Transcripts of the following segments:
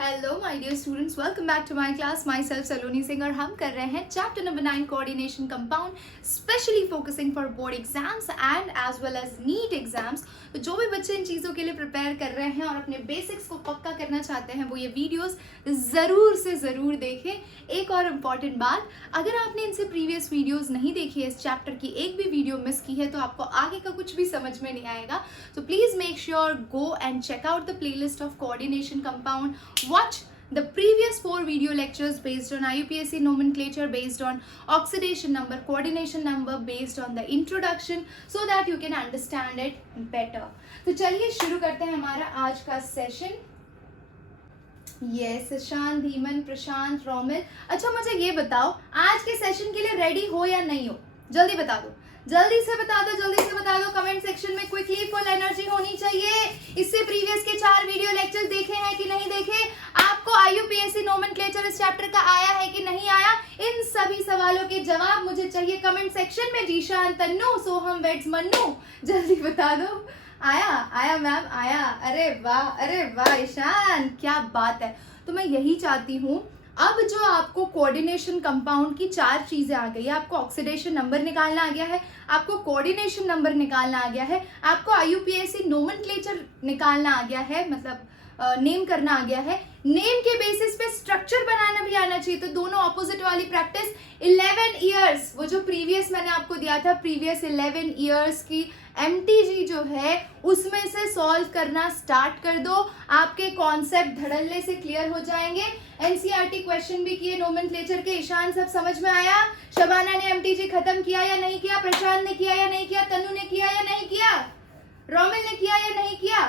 Hello my dear students, welcome back to my class. Myself Saloni Singh और हम कर रहे हैं chapter number 9 coordination compound, specially focusing for board exams and as well as NEET exams. तो जो भी बच्चे इन चीज़ों के लिए प्रिपेयर कर रहे हैं और अपने बेसिक्स को पक्का करना चाहते हैं वो ये वीडियोस ज़रूर से ज़रूर देखें। एक और इम्पॉर्टेंट बात, अगर आपने इनसे प्रीवियस वीडियोज़ नहीं देखी है, इस चैप्टर की एक भी वीडियो मिस की है तो आपको आगे का कुछ भी समझ में नहीं आएगा। तो please make sure go and check out the playlist of coordination compound. Watch the previous 4 video lectures based on IUPAC nomenclature, based on oxidation number, coordination number, based on the introduction, so that you can understand it better. तो चलिए शुरू करते हैं हमारा आज का session. Yes, शान, धीमन, प्रशांत, रोमिल. अच्छा मुझे ये बताओ, आज के सेशन के लिए रेडी हो या नहीं हो? जल्दी बता दो, जल्दी से बता दो, जल्दी से बता दो. कमेंट सेक्शन में क्विकली फुल एनर्जी होनी चाहिए. इससे प्रीवियस के 4 वीडियो लेक्चर्स देखे हैं कि नहीं देखे? आपको IUPAC नोमेनक्लेचर इस चैप्टर का आया है कि नहीं आया? इन सभी सवालों के जवाब मुझे चाहिए कमेंट सेक्शन में. जीशान, तन्नू, सोहम, वेट्स, मन्नू, जल्दी बता दो. आया आया मैम, आया. अरे वाह ईशान, क्या बात है. तो मैं यही चाहती हूँ, अब जो आपको कोऑर्डिनेशन कंपाउंड की 4 चीजें आ गई है. आपको ऑक्सीडेशन नंबर निकालना आ गया है, आपको कोऑर्डिनेशन नंबर निकालना आ गया है, आपको IUPAC नोमेनक्लेचर निकालना आ गया है, मतलब नेम करना आ गया है. नेम के बेसिस पे स्ट्रक्चर बनाना भी आना चाहिए. तो दोनों ऑपोजिट वाली प्रैक्टिस 11 ईयर्स, वो जो प्रीवियस मैंने आपको दिया था, प्रीवियस 11 ईयर्स की MTG जो है उसमें से सॉल्व करना स्टार्ट कर दो. आपके कॉन्सेप्ट धड़ल्ले से क्लियर हो जाएंगे. NCERT क्वेश्चन भी किए नोमेनक्लेचर के. ईशान, सब समझ में आया? शबाना ने MTG खत्म किया या नहीं किया? प्रशांत ने किया या नहीं किया? तनु ने किया या नहीं किया? रोमिल ने किया या नहीं किया?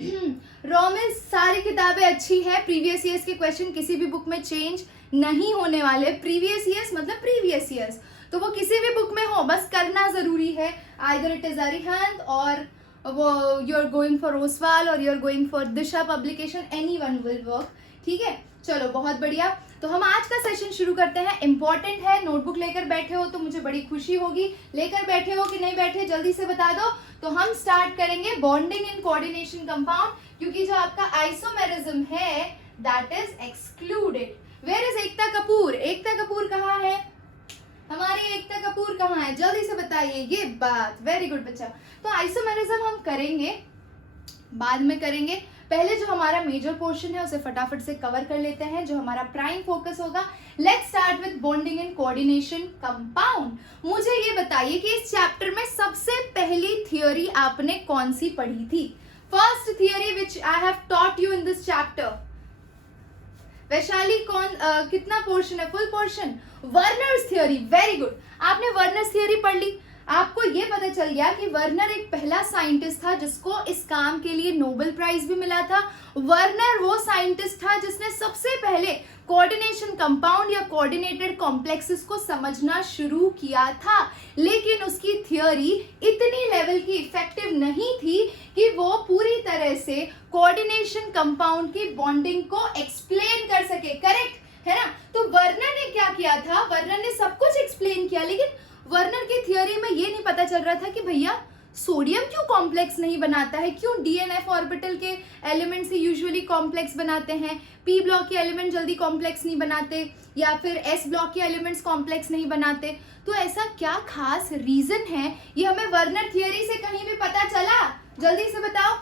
रोमिल, सारी किताबें अच्छी है. प्रीवियस ईयर्स के क्वेश्चन किसी भी बुक में चेंज नहीं होने वाले. प्रीवियस ईयर्स मतलब प्रीवियस ईयर्स, तो वो किसी भी बुक में हो, बस करना जरूरी है. आइदर इट इज अरिहंत और वो you are going for Oswal और you are going for Disha publication, anyone will work. ठीक है, चलो बहुत बढ़िया. तो हम आज का सेशन शुरू करते हैं. इंपॉर्टेंट है, नोटबुक लेकर बैठे हो तो मुझे बड़ी खुशी होगी. लेकर बैठे हो कि नहीं बैठे, जल्दी से बता दो. तो हम स्टार्ट करेंगे बॉन्डिंग इन कोऑर्डिनेशन कंपाउंड, क्योंकि जो आपका आइसोमेरिज्म है that is excluded. Where is Ekta Kapoor? Ekta Kapoor कहाँ है? हमारी एकता कपूर कहाँ है? जल्दी से बताइए. ये बात, वेरी गुड बच्चा. तो आइसोमेरिज्म हम करेंगे, बाद में करेंगे. पहले जो हमारा मेजर पोर्शन है उसे फटाफट से कवर कर लेते हैं, जो हमारा प्राइम फोकस होगा. Let's start with bonding in coordination compound. मुझे ये बताइए कि इस चैप्टर में सबसे पहली थियोरी आपने कौन सी पढ़ी थी? First theory which I have taught you in this chapter. Vaishali, कितना पोर्शन है? Full portion. Werner's theory, very good. आपने वर्नर्स थियोरी पढ़ ली. आपको ये पता चल गया कि वर्नर एक पहला साइंटिस्ट था जिसको इस काम के लिए नोबेल प्राइज भी मिला था. वर्नर वो साइंटिस्ट था जिसने सबसे पहले कोऑर्डिनेशन कंपाउंड या कोऑर्डिनेटेड कॉम्प्लेक्सेस को समझना शुरू किया था. लेकिन उसकी थियोरी इतनी लेवल की इफेक्टिव नहीं थी कि वो पूरी तरह से कोऑर्डिनेशन कंपाउंड की बॉन्डिंग को एक्सप्लेन कर सके. करेक्ट है ना? तो वर्नर ने क्या किया था? वर्नर ने सब कुछ एक्सप्लेन किया, लेकिन वर्नर की थियोरी में ये नहीं पता चल रहा था कि भैया सोडियम क्यों कॉम्प्लेक्स नहीं बनाता है, क्यों DNF ऑर्बिटल के एलिमेंट से यूजुअली कॉम्प्लेक्स बनाते हैं, P ब्लॉक के एलिमेंट जल्दी कॉम्प्लेक्स नहीं बनाते, या फिर S ब्लॉक के एलिमेंट्स कॉम्प्लेक्स नहीं बनाते. तो ऐसा क्या खास रीजन है? ये हमें वर्नर थियोरी से कहीं भी पता चला? जल्दी से बताओ.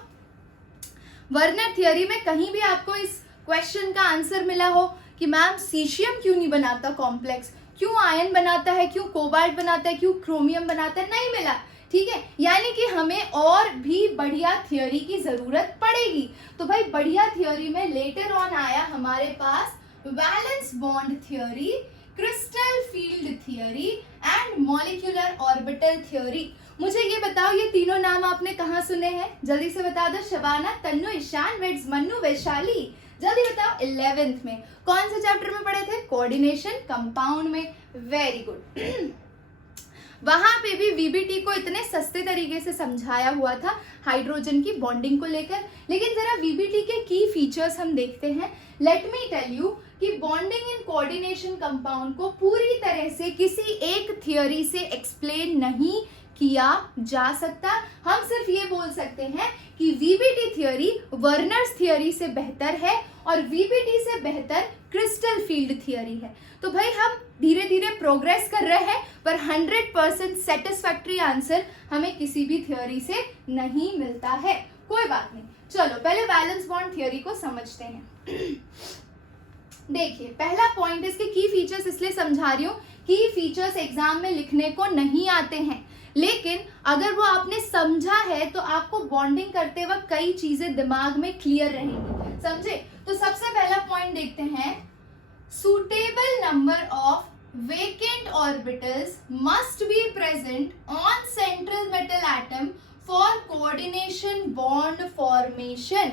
वर्नर थियोरी में कहीं भी आपको इस क्वेश्चन का आंसर मिला हो कि मैम सीशियम क्यों नहीं बनाता कॉम्प्लेक्स, क्यों आयन बनाता है, क्यों कोबाल्ट बनाता है, क्यों क्रोमियम बनाता है? नहीं मिला. ठीक है, यानी कि हमें और भी बढ़िया थियोरी की जरूरत पड़ेगी. तो भाई बढ़िया थियोरी में लेटर ऑन आया हमारे पास valence bond theory, crystal field theory and molecular orbital theory. मुझे ये बताओ, ये तीनों नाम आपने कहाँ सुने हैं? जल्दी से बता दो. शबाना, तन्नु, ईशान, वेट्स, मन्नू, वैशाली, जल्दी बताओ. 11th में कौन से चैप्टर में पढ़े थे? कोऑर्डिनेशन कंपाउंड में. Very good. वहां पे भी VBT को इतने सस्ते तरीके से समझाया हुआ था हाइड्रोजन की बॉन्डिंग को लेकर. लेकिन जरा VBT के की फीचर्स हम देखते हैं. लेट मी टेल यू कि बॉन्डिंग इन कोऑर्डिनेशन कंपाउंड को पूरी तरह से किसी एक थियोरी से एक्सप्लेन नहीं किया जा सकता। हम सिर्फ ये बोल सकते हैं कि वीबीटी थ्योरी वर्नर्स थ्योरी से बेहतर है और वीबीटी से बेहतर क्रिस्टल फील्ड थ्योरी है। तो भाई हम धीरे धीरे प्रोग्रेस कर रहे हैं, पर 100% सेटिस्फैक्ट्री आंसर हमें किसी भी थ्योरी से नहीं मिलता है। कोई बात नहीं, चलो पहले वैलेंस बॉन्ड थ्योरी को समझते हैं। देखिए, पहला पॉइंट, इसके की फीचर्स इसलिए समझा रही हूँ, की फीचर्स एग्जाम में लिखने को नहीं आते हैं, लेकिन अगर वो आपने समझा है तो आपको बॉन्डिंग करते वक्त कई चीजें दिमाग में क्लियर रहेंगी, समझे। तो सबसे पहला पॉइंट देखते हैं, suitable number of vacant orbitals must be present on central metal atom for coordination bond formation।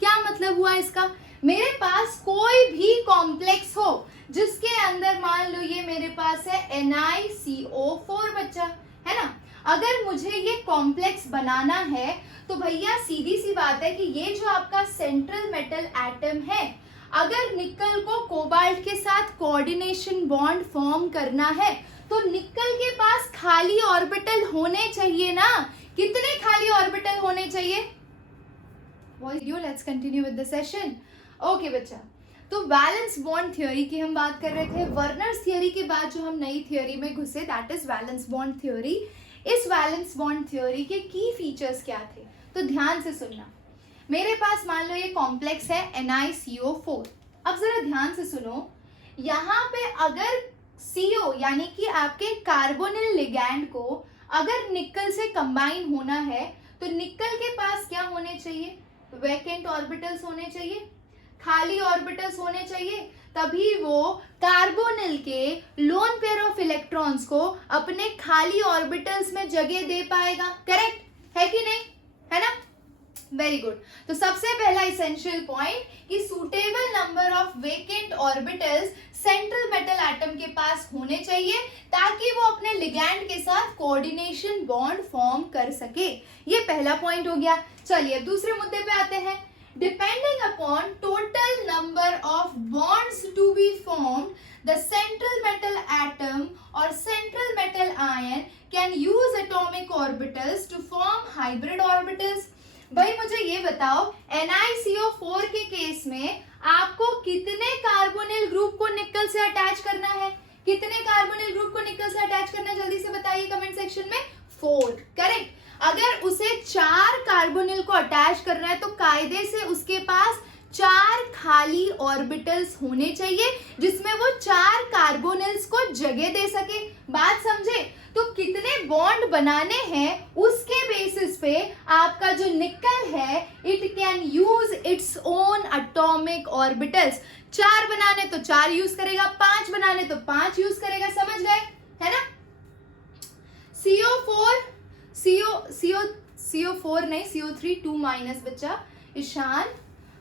क्या मतलब हुआ इसका? मेरे पास कोई भी कॉम्प्लेक्स हो जिसके अंदर मान लो ये मेरे पास है NiCO4 बच्चा, है ना। अगर मुझे ये कॉम्प्लेक्स बनाना है तो भैया सीधी सी बात है कि ये जो आपका सेंट्रल मेटल एटम है, अगर निकल को कोबाल्ट के साथ कोऑर्डिनेशन बॉन्ड फॉर्म करना है तो निकल के पास खाली ऑर्बिटल होने चाहिए ना। कितने खाली ऑर्बिटल होने चाहिए? Let's continue with the session. Okay बच्चा, तो वैलेंस बॉन्ड थ्योरी की हम बात कर रहे थे। वर्नर्स थ्योरी के बाद जो हम नई थ्योरी में घुसे, that is valence bond theory. इस वैलेंस बॉन्ड थ्योरी के की फीचर्स क्या थे, तो ध्यान से सुनना। मेरे पास मान लो ये कॉम्प्लेक्स है NiCO4। अब जरा ध्यान से सुनो, यहाँ पे अगर CO यानी कि आपके कार्बोनिल लिगैंड को अगर निकल से कंबाइन होना है तो निकल के पास क्या होने चाहिए? वैकेंट ऑर्बिटल्स होने चाहिए, खाली ऑर्बिटल्स होने चाहिए, तभी वो कार्बोनिल के लोन पेयर ऑफ इलेक्ट्रॉन्स को अपने खाली ऑर्बिटल्स में जगह दे पाएगा। करेक्ट है कि नहीं? है ना। Very good. तो सबसे पहला इसेंशियल पॉइंट कि suitable number of vacant orbitals central metal atom के पास होने चाहिए ताकि वो अपने लिगैंड के साथ कोऑर्डिनेशन बॉन्ड फॉर्म कर सके। ये पहला पॉइंट हो गया। चलिए दूसरे मुद्दे पे आते हैं। Depending upon total number of bonds to be formed, the central metal atom और central metal ion can use atomic orbitals to form hybrid orbitals. भाई मुझे ये बताओ, NiCO4 के केस में आपको कितने कार्बोनिल ग्रुप को निकल से अटैच करना है? कितने कार्बोनिल ग्रुप को निकल से अटैच करना है, जल्दी से बताइए कमेंट सेक्शन में। 4। करेक्ट। अगर उसे 4 कार्बोनिल को अटैच करना है तो कायदे से उसके पास 4 खाली ऑर्बिटल्स होने चाहिए जिसमें वो 4 कार्बोनिल्स को जगह दे सके। बात समझे? तो कितने बॉन्ड बनाने हैं उसके बेसिस पे आपका जो निकल है it can use its own atomic orbitals. 4 बनाने तो 4 यूज करेगा, 5 बनाने तो 5 यूज करेगा। समझ गए? है ना। CO4 नहीं, CO3 2- बच्चा ईशान।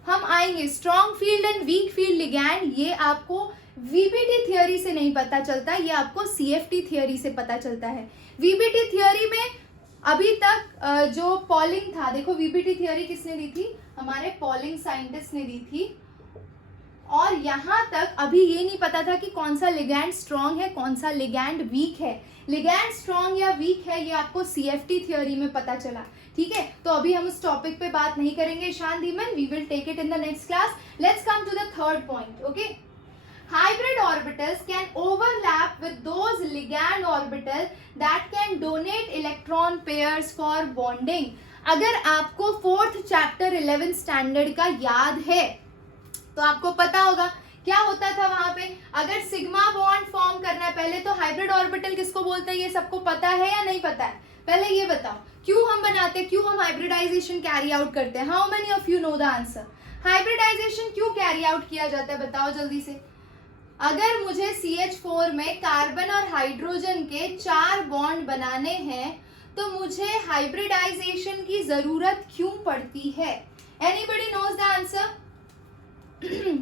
हम आएंगे strong field and week field ligand. ये आपको वीबीटी थ्योरी से नहीं पता चलता, ये आपको CFT थ्योरी से पता चलता है। वीबीटी थ्योरी में अभी तक जो पॉलिंग था, देखो वीबीटी थ्योरी किसने दी थी? हमारे पॉलिंग साइंटिस्ट ने दी थी। और यहाँ तक अभी ये नहीं पता था कि कौन सा लिगैंड स्ट्रॉन्ग है, कौन सा लिगैंड वीक है। लिगैंड स्ट्रॉन्ग या वीक है ये आपको CFT थ्योरी में पता चला। ठीक है, तो अभी हम उस टॉपिक पे बात नहीं करेंगे Ishan Dhiman, we will take it in the next class. Let's come to the third point. Okay, hybrid orbitals can overlap with those ligand orbital that can donate electron pairs for bonding। अगर आपको 4th chapter 11th standard का याद है तो आपको पता होगा क्या होता था वहां पे। अगर सिग्मा बॉन्ड फॉर्म करना है, पहले तो हाइब्रिड ऑर्बिटल किसको बोलते हैं ये सबको पता है या नहीं पता है? पहले ये बताओ, क्यों हम बनाते हैं, क्यों हम हाइब्रिडाइजेशन कैरी आउट करते हैं? How many of you know the answer? Hybridization क्यों कैरी आउट किया जाता है बताओ जल्दी से। अगर मुझे CH4 में कार्बन और हाइड्रोजन के 4 बॉन्ड बनाने हैं तो मुझे हाइब्रिडाइजेशन की जरूरत क्यों पड़ती है? Anybody knows the answer?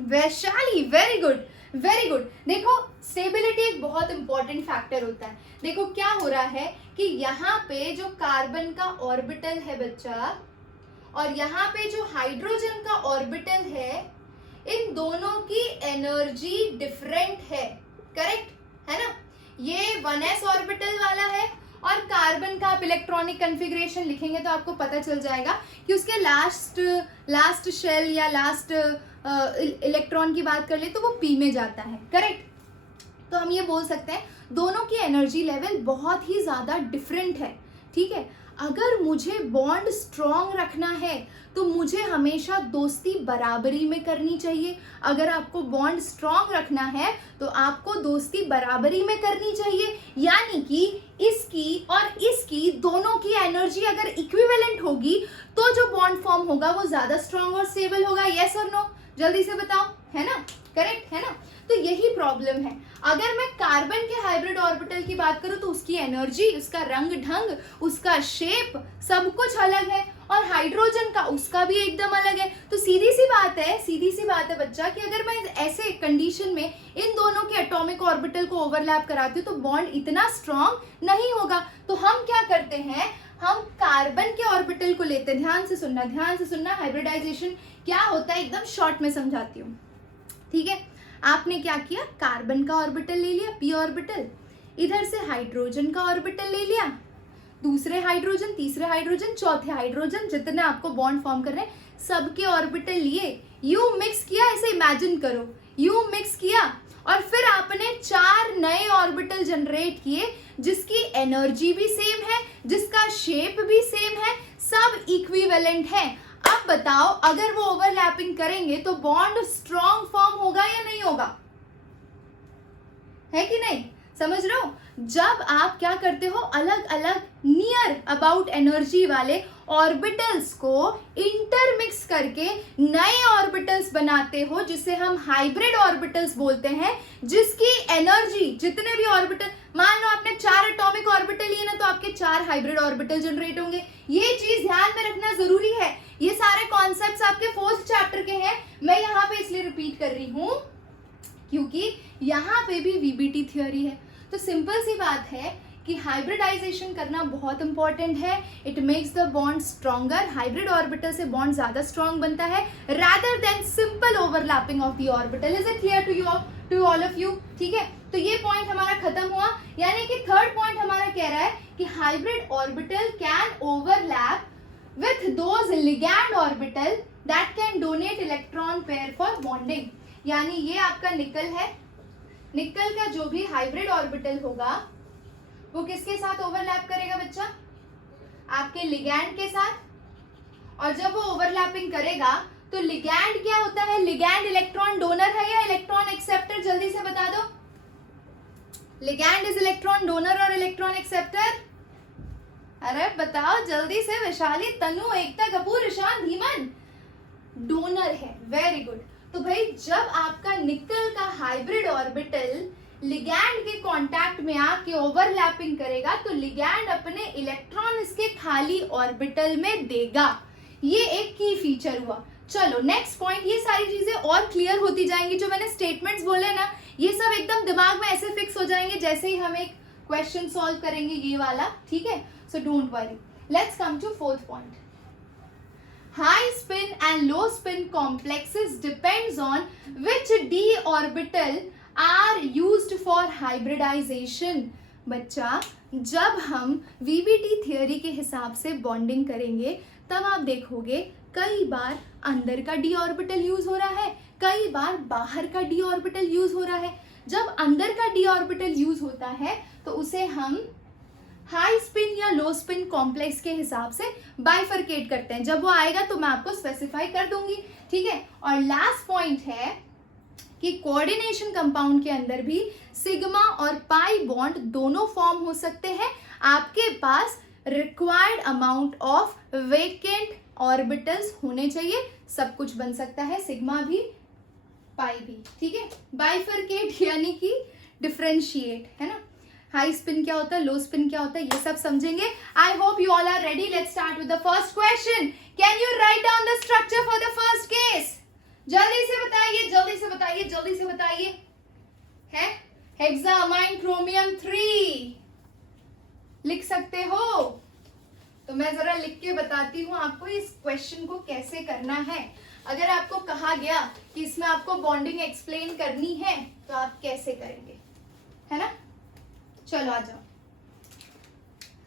Vaishali, very good very good. देखो स्टेबिलिटी एक बहुत इंपॉर्टेंट फैक्टर होता है। देखो क्या हो रहा है कि यहाँ पे जो कार्बन का ऑर्बिटल है बच्चा और यहाँ पे जो हाइड्रोजन का ऑर्बिटल है, इन दोनों की एनर्जी डिफरेंट है। करेक्ट है ना। ये 1s ऑर्बिटल वाला है और कार्बन का आप इलेक्ट्रॉनिक कन्फिग्रेशन लिखेंगे तो आपको पता चल जाएगा कि उसके लास्ट शेल या लास्ट इलेक्ट्रॉन की बात कर ले तो वो पी में जाता है, करेक्ट। तो हम ये बोल सकते हैं दोनों की एनर्जी लेवल बहुत ही ज़्यादा डिफरेंट है, ठीक है। अगर मुझे बॉन्ड स्ट्रॉन्ग रखना है तो मुझे हमेशा दोस्ती बराबरी में करनी चाहिए। अगर आपको बॉन्ड स्ट्रॉन्ग रखना है तो आपको दोस्ती बराबरी में करनी चाहिए, यानी कि इसकी और इसकी दोनों की एनर्जी अगर इक्विवेलेंट होगी तो जो बॉन्ड फॉर्म होगा वो ज़्यादा स्ट्रॉन्ग और स्टेबल होगा। यस और नो, जल्दी से बताओ, है ना, करेक्ट है ना। तो यही प्रॉब्लम है। अगर मैं कार्बन के हाइब्रिड ऑर्बिटल की बात करूं तो उसकी एनर्जी, उसका रंग ढंग, उसका शेप सब कुछ अलग है, और हाइड्रोजन का उसका भी एकदम अलग है। तो सीधी सी बात है बच्चा कि अगर मैं ऐसे कंडीशन में इन दोनों के एटॉमिक ऑर्बिटल को ओवरलैप कराती हूँ तो बॉन्ड इतना स्ट्रॉन्ग नहीं होगा। तो हम क्या करते हैं, हम कार्बन के ऑर्बिटल को लेते हैं। ध्यान से सुनना, हाइब्रिडाइजेशन क्या होता है एकदम शॉर्ट में समझाती हूँ, ठीक है। आपने क्या किया, कार्बन का ऑर्बिटल ले लिया, पी ऑर्बिटल, इधर से हाइड्रोजन का ऑर्बिटल ले लिया, दूसरे हाइड्रोजन, तीसरे हाइड्रोजन, चौथे हाइड्रोजन, जितने आपको बॉन्ड फॉर्म कर रहे हैं सबके ऑर्बिटल लिए, यू मिक्स किया, ऐसे इमेजिन करो, यू मिक्स किया, और फिर आपने 4 नए ऑर्बिटल जनरेट किए जिसकी एनर्जी भी सेम है, जिसका शेप भी सेम है, सब इक्विवेलेंट है। अब बताओ अगर वो ओवरलैपिंग करेंगे तो बॉन्ड स्ट्रॉन्ग फॉर्म होगा या नहीं होगा, है कि नहीं, समझ रहे हो। जब आप क्या करते हो, अलग अलग नियर अबाउट एनर्जी वाले ऑर्बिटल्स को इंटरमिक्स करके नए ऑर्बिटल्स बनाते हो, जिसे हम हाइब्रिड ऑर्बिटल्स बोलते हैं, जिसकी एनर्जी, जितने भी ऑर्बिटल, मान लो आपने 4 एटॉमिक ऑर्बिटल लिए ना तो आपके 4 हाइब्रिड ऑर्बिटल जनरेट होंगे। ये चीज ध्यान में रखना जरूरी है। ये सारे कॉन्सेप्ट्स आपके 4th चैप्टर के हैं, मैं यहाँ पे इसलिए रिपीट कर रही हूँ क्योंकि यहाँ पे भी वीबीटी थ्योरी है। तो सिंपल सी बात है कि हाइब्रिडाइजेशन करना बहुत इंपॉर्टेंट है। It makes the bond stronger, hybrid orbital से बॉन्ड ज्यादा स्ट्रॉन्ग बनता है rather than simple overlapping of the orbital. Is it clear to all of you, ठीक है। तो ये पॉइंट हमारा खत्म हुआ, यानी कि 3rd पॉइंट हमारा कह रहा है कि hybrid orbital can overlap with those ligand orbital that can donate electron pair for bonding। यानी ये आपका निकल है, निकल का जो भी हाइब्रिड ऑर्बिटल होगा वो किसके साथ ओवरलैप करेगा बच्चा, आपके लिगैंड के साथ। और जब वो ओवरलैपिंग करेगा तो लिगैंड क्या होता है, लिगैंड इलेक्ट्रॉन डोनर है या इलेक्ट्रॉन एक्सेप्टर, जल्दी से बता दो। लिगैंड इज इलेक्ट्रॉन डोनर और इलेक्ट्रॉन एक्सेप्टर, अरे बताओ जल्दी से, वैशाली, तनु, एकता, कपूर, ईशान, धीमन। डोनर है, वेरी गुड। तो भाई जब आपका निकल का हाइब्रिड ऑर्बिटल लिगैंड के कांटेक्ट में आके ओवरलैपिंग करेगा तो लिगैंड अपने इलेक्ट्रॉन इसके खाली ऑर्बिटल में देगा। ये एक की फीचर हुआ। चलो नेक्स्ट पॉइंट, ये सारी चीजें और क्लियर होती जाएंगी। जो मैंने स्टेटमेंट्स बोले ना, ये सब एकदम दिमाग में ऐसे फिक्स हो जाएंगे जैसे ही हम एक क्वेश्चन सॉल्व करेंगे ये वाला, ठीक है। So don't worry. Let's come to 4th point. High spin and low spin complexes depends on which d orbital are used for hybridization। बच्चा जब हम VBT थियोरी के हिसाब से बॉन्डिंग करेंगे तब आप देखोगे कई बार अंदर का d ऑर्बिटल यूज हो रहा है, कई बार बाहर का d ऑर्बिटल यूज हो रहा है। जब अंदर का d ऑर्बिटल यूज होता है तो उसे हम हाई स्पिन या लो स्पिन कॉम्प्लेक्स के हिसाब से बाइफरकेट करते हैं। जब वो आएगा तो मैं आपको स्पेसिफाई कर दूंगी, ठीक है। और लास्ट पॉइंट है कि कोऑर्डिनेशन कंपाउंड के अंदर भी सिग्मा और पाई बॉन्ड दोनों फॉर्म हो सकते हैं। आपके पास required amount of vacant orbitals होने चाहिए, सब कुछ बन सकता है, सिग्मा भी पाई भी, ठीक है। बाइफरकेट यानी कि डिफरेंशिएट, है ना। हाई स्पिन क्या होता है, लो स्पिन क्या होता है, ये सब समझेंगे। I hope you all are ready. Let's start with the first question. Can you write down the structure for the first case? जल्दी से बताइए, जल्दी से बताइए, जल्दी से बताइए। है हेक्सामाइन क्रोमियम 3 लिख सकते हो? तो मैं जरा लिख के बताती हूँ आपको इस क्वेश्चन को कैसे करना है। अगर आपको कहा गया कि इसमें आपको बॉन्डिंग एक्सप्लेन करनी है तो आप कैसे करेंगे, है ना। चलो आ जाओ।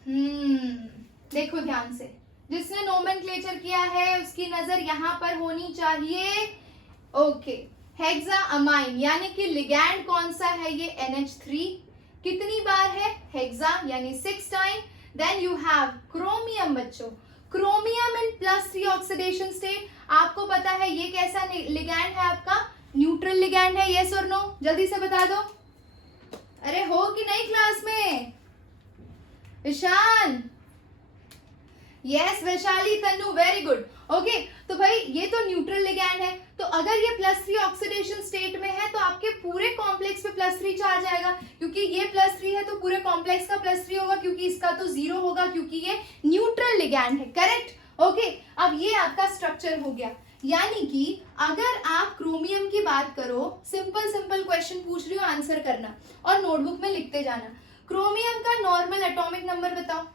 देखो ध्यान से, जिसने नोमेनक्लेचर किया है उसकी नजर यहाँ पर होनी चाहिए। ओके, हेक्सा अमाइन यानी कि लिगैंड कौन सा है, ये NH3 कितनी बार है, हेक्सा यानी 6 time. Then you have chromium बच्चों, क्रोमियम इन +3 ऑक्सीडेशन स्टेट। आपको पता है ये कैसा लिगैंड है आपका, न्यूट्रल लिगैंड है, यस और नो, जल्दी से बता दो। अरे हो कि नहीं क्लास में, Ishan, yes, Vaishali, Tannu, very good. Okay, तो भाई ये तो न्यूट्रल लिगैंड है, तो अगर ये +3 ऑक्सीडेशन स्टेट में है तो आपके पूरे कॉम्प्लेक्स पे +3 चार्ज आएगा, क्योंकि ये +3 है तो पूरे कॉम्प्लेक्स का +3 होगा, क्योंकि इसका तो 0 होगा क्योंकि ये न्यूट्रल लिगैंड है, करेक्ट। ओके, अब ये आपका स्ट्रक्चर हो गया। यानी कि अगर आप क्रोमियम की बात करो, सिंपल सिंपल क्वेश्चन पूछ रही हो, आंसर करना और नोटबुक में लिखते जाना। क्रोमियम का नॉर्मल एटॉमिक नंबर बताओ।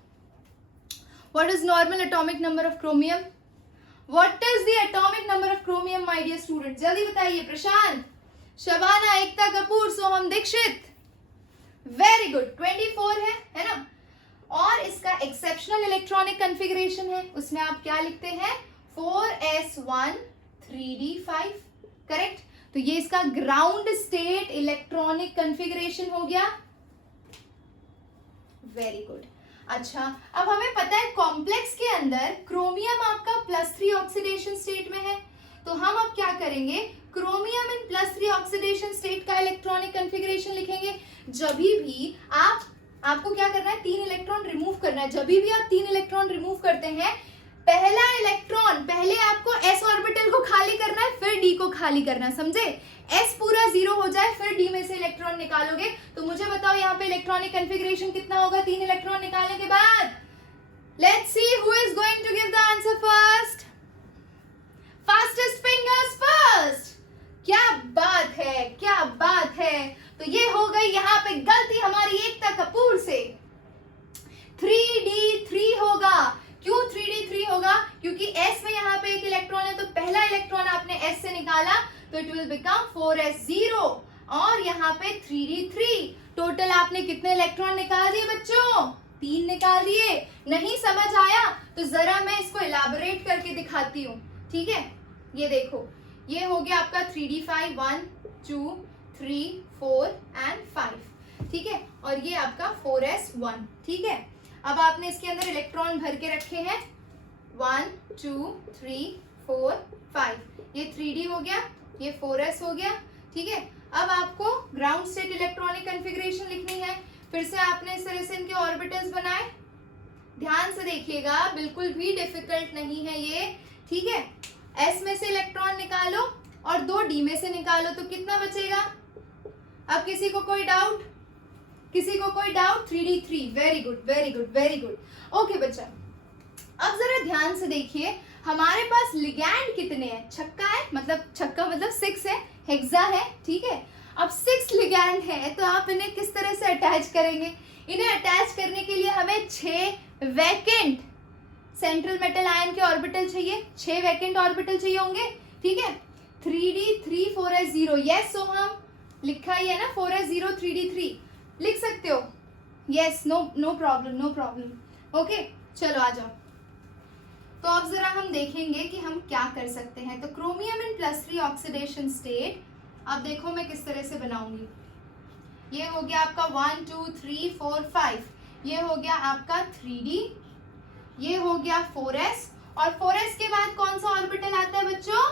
What is normal atomic number of chromium? What is the atomic number of chromium, my dear students? जल्दी बताइए। प्रशांत, शबाना, एकता कपूर, सोहम दीक्षित, वेरी गुड, 24 है ना। और इसका एक्सेप्शनल इलेक्ट्रॉनिक कन्फिग्रेशन है, उसमें आप क्या लिखते हैं, 4s1 3d5, करेक्ट। तो ये इसका ग्राउंड स्टेट इलेक्ट्रॉनिक कन्फिग्रेशन हो गया, वेरी गुड। अच्छा, अब हमें पता है कॉम्प्लेक्स के अंदर क्रोमियम आपका +3 ऑक्सीडेशन स्टेट में है, तो हम अब क्या करेंगे, क्रोमियम इन +3 ऑक्सीडेशन स्टेट का इलेक्ट्रॉनिक कन्फिग्रेशन लिखेंगे। जब भी आपको क्या करना है, 3 इलेक्ट्रॉन रिमूव करना है। जब भी आप 3 इलेक्ट्रॉन रिमूव करते हैं, पहला इलेक्ट्रॉन पहले आपको s ऑर्बिटल को खाली करना है, फिर d को खाली करना है, समझे। s पूरा 0 हो जाए फिर d में से इलेक्ट्रॉन निकालोगे। तो मुझे बताओ यहाँ पे इलेक्ट्रॉनिक कन्फिग्रेशन कितना होगा 3 इलेक्ट्रॉन निकालने के बाद। Let's see who is going to give the answer first. Fastest fingers first. क्या बात है, क्या बात है। तो ये हो गई यहाँ पे गलती हमारी एकता कपूर से। 3d3 होगा। क्यों 3d3 होगा, क्योंकि s में यहाँ पे एक इलेक्ट्रॉन है, तो पहला इलेक्ट्रॉन आपने s से निकाला तो इट विल बिकम 4s0 और यहाँ पे 3d3। टोटल आपने कितने इलेक्ट्रॉन निकाल दिए बच्चों, 3 निकाल दिए। नहीं समझ आया तो जरा मैं इसको इलाबोरेट करके दिखाती हूँ, ठीक है। ये देखो, ये हो गया आपका 3d5, 1 2 3 4 एंड 5, ठीक है। और ये आपका 4s1, ठीक है। अब आपने इसके अंदर इलेक्ट्रॉन भर के रखे हैं 1 2 3 4 5, ये 3d हो गया, ये 4s हो गया, ठीक है। अब आपको ग्राउंड स्टेट इलेक्ट्रॉनिक कन्फिग्रेशन लिखनी है। फिर से आपने इस तरह से इनके ऑर्बिटल्स बनाए, ध्यान से देखिएगा, बिल्कुल भी डिफिकल्ट नहीं है ये, ठीक है। s में से इलेक्ट्रॉन निकालो और 2 d में से निकालो तो कितना बचेगा। अब किसी को कोई डाउट, किसी को कोई doubt. 3d3, very good very good very good. Okay बच्चा, अब जरा ध्यान से देखिए, हमारे पास लिगैंड कितने हैं, छक्का है, मतलब छक्का मतलब 6 है, हेक्सा है, ठीक है। अब 6 लिगैंड है तो आप इन्हें किस तरह से अटैच करेंगे। इन्हें अटैच करने के लिए हमें 6 वैकेंट सेंट्रल मेटल आयन के ऑर्बिटल चाहिए, 6 वैकेंट ऑर्बिटल चाहिए होंगे, ठीक है। 3d3 4s0, यस सोहम, लिखा ही है ना 4s0 3d3, लिख सकते हो, yes, no problem no problem. Okay चलो आ जाओ। तो अब जरा हम देखेंगे कि हम क्या कर सकते हैं। तो क्रोमियम इन +3 ऑक्सीडेशन स्टेट, अब देखो मैं किस तरह से बनाऊंगी। ये हो गया आपका 1 2 3 4 5, ये हो गया आपका 3d, ये हो गया 4s, और 4s के बाद कौन सा ऑर्बिटल आता है बच्चों,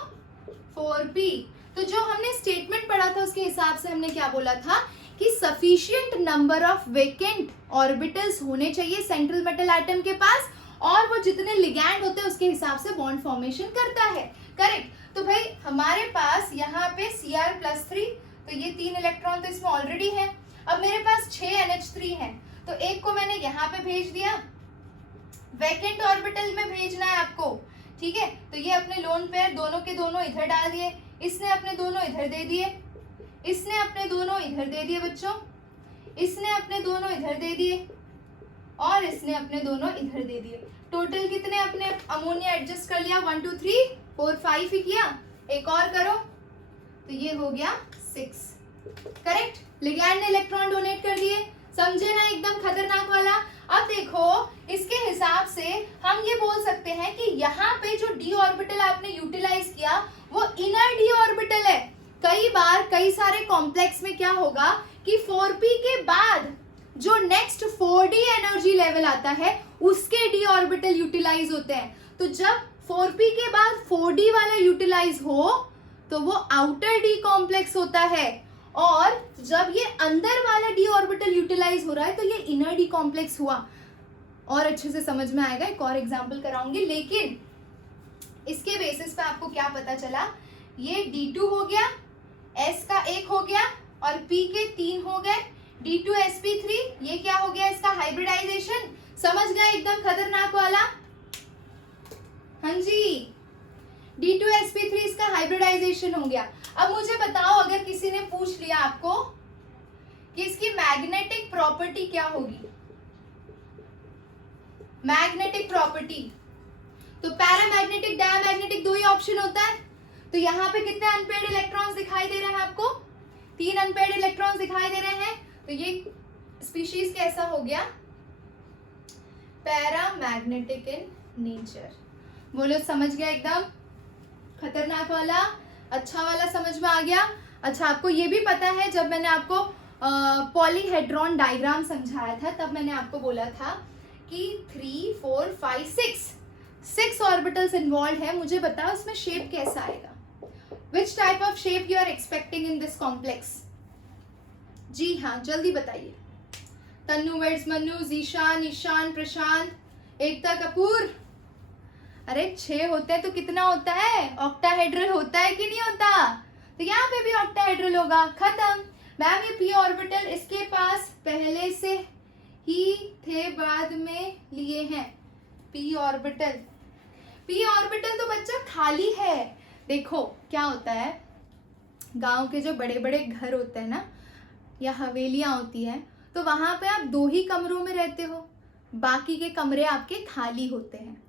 4p। तो जो हमने स्टेटमेंट पढ़ा था उसके हिसाब से हमने क्या बोला था कि sufficient number of vacant orbitals होने चाहिए सेंट्रल मेटल एटम के पास, और वो जितने लिगैंड होते हैं उसके हिसाब से बॉन्ड फॉर्मेशन करता है, करेक्ट। तो भाई हमारे पास यहाँ पे Cr+3, तो ये 3 इलेक्ट्रॉन तो इसमें ऑलरेडी है। अब मेरे पास 6 NH3 है, तो एक को मैंने यहाँ पे भेज दिया, वैकेंट ऑर्बिटल में भेजना है आपको, ठीक है। तो ये अपने लोन पेयर दोनों के दोनों इधर डाल दिए, इसने अपने दोनों इधर दे दिए, इसने अपने दोनों इधर दे दिए बच्चों, इसने अपने दोनों इधर दे दिए, और इसने अपने दोनों इधर दे दिए। टोटल कितने अपने अमोनिया एडजस्ट कर लिया, 1 2 3 4 5 ही किया। एक और करो तो ये हो गया 6, करेक्ट। लिगैंड ने इलेक्ट्रॉन डोनेट कर दिए, समझे ना, एकदम खतरनाक वाला। अब देखो इसके हिसाब से हम ये बोल सकते हैं कि यहाँ पे जो डी ऑर्बिटल आपने यूटिलाइज किया वो इनर डी ऑर्बिटल है। कई बार कई सारे कॉम्प्लेक्स में क्या होगा कि 4p के बाद जो नेक्स्ट 4d एनर्जी लेवल आता है उसके डी ऑर्बिटल यूटिलाइज होते हैं। तो जब 4p के बाद 4d वाला यूटिलाइज हो तो वो आउटर डी कॉम्प्लेक्स होता है, और जब ये अंदर वाला डी ऑर्बिटल यूटिलाइज हो रहा है तो ये इनर डी कॉम्प्लेक्स हुआ। और अच्छे से समझ में आएगा, एक और एग्जांपल कराऊंगी, लेकिन इसके बेसिस पे आपको क्या पता चला, ये D2 हो गया, S का 1 हो गया और P के 3 हो गए, D2sp3, ये क्या हो गया इसका हाइब्रिडाइजेशन। समझ गए, एकदम खतरनाक वाला। हाँ जी, D2sp3 इसका हाइब्रिडाइजेशन हो गया। अब मुझे बताओ, अगर किसी ने पूछ लिया आपको कि इसकी मैग्नेटिक प्रॉपर्टी क्या होगी, मैग्नेटिक प्रॉपर्टी, तो पैरामैग्नेटिक डायमैग्नेटिक दो ही ऑप्शन होता है। तो यहाँ पे कितने अनपेयर्ड इलेक्ट्रॉन्स दिखाई दे रहे हैं आपको, 3 अनपेयर्ड इलेक्ट्रॉन्स दिखाई दे रहे हैं। तो ये स्पीशीज कैसा हो गया, पैरामैग्नेटिक इन नेचर। बोलो समझ गया, एकदम खतरनाक वाला, अच्छा वाला समझ में आ गया। अच्छा, आपको ये भी पता है, जब मैंने आपको पॉलीहेड्रॉन डायग्राम समझाया था तब मैंने आपको बोला था कि 3, 4, 5, 6 ऑर्बिटल्स इन्वॉल्व है। मुझे बताओ इसमें शेप कैसा आएगा, which type of shape you are expecting in this complex. जी हाँ, जल्दी बताइए। तन्नू वेड्स मन्नू, जीशान, ईशान, प्रशांत, एकता कपूर। अरे 6 होते हैं तो कितना होता है, ऑक्टाहेड्रल होता है कि नहीं होता। तो यहाँ पे भी ऑक्टाहेड्रल होगा, खत्म। मैम ये p ऑर्बिटल इसके पास पहले से ही थे, बाद में लिए हैं। p ऑर्बिटल तो बच्चा खाली है। देखो क्या होता है, गांव के जो बड़े बड़े घर होते हैं ना, या हवेलियां होती हैं, तो वहां पे आप 2 ही कमरों में रहते हो, बाकी के कमरे आपके खाली होते हैं।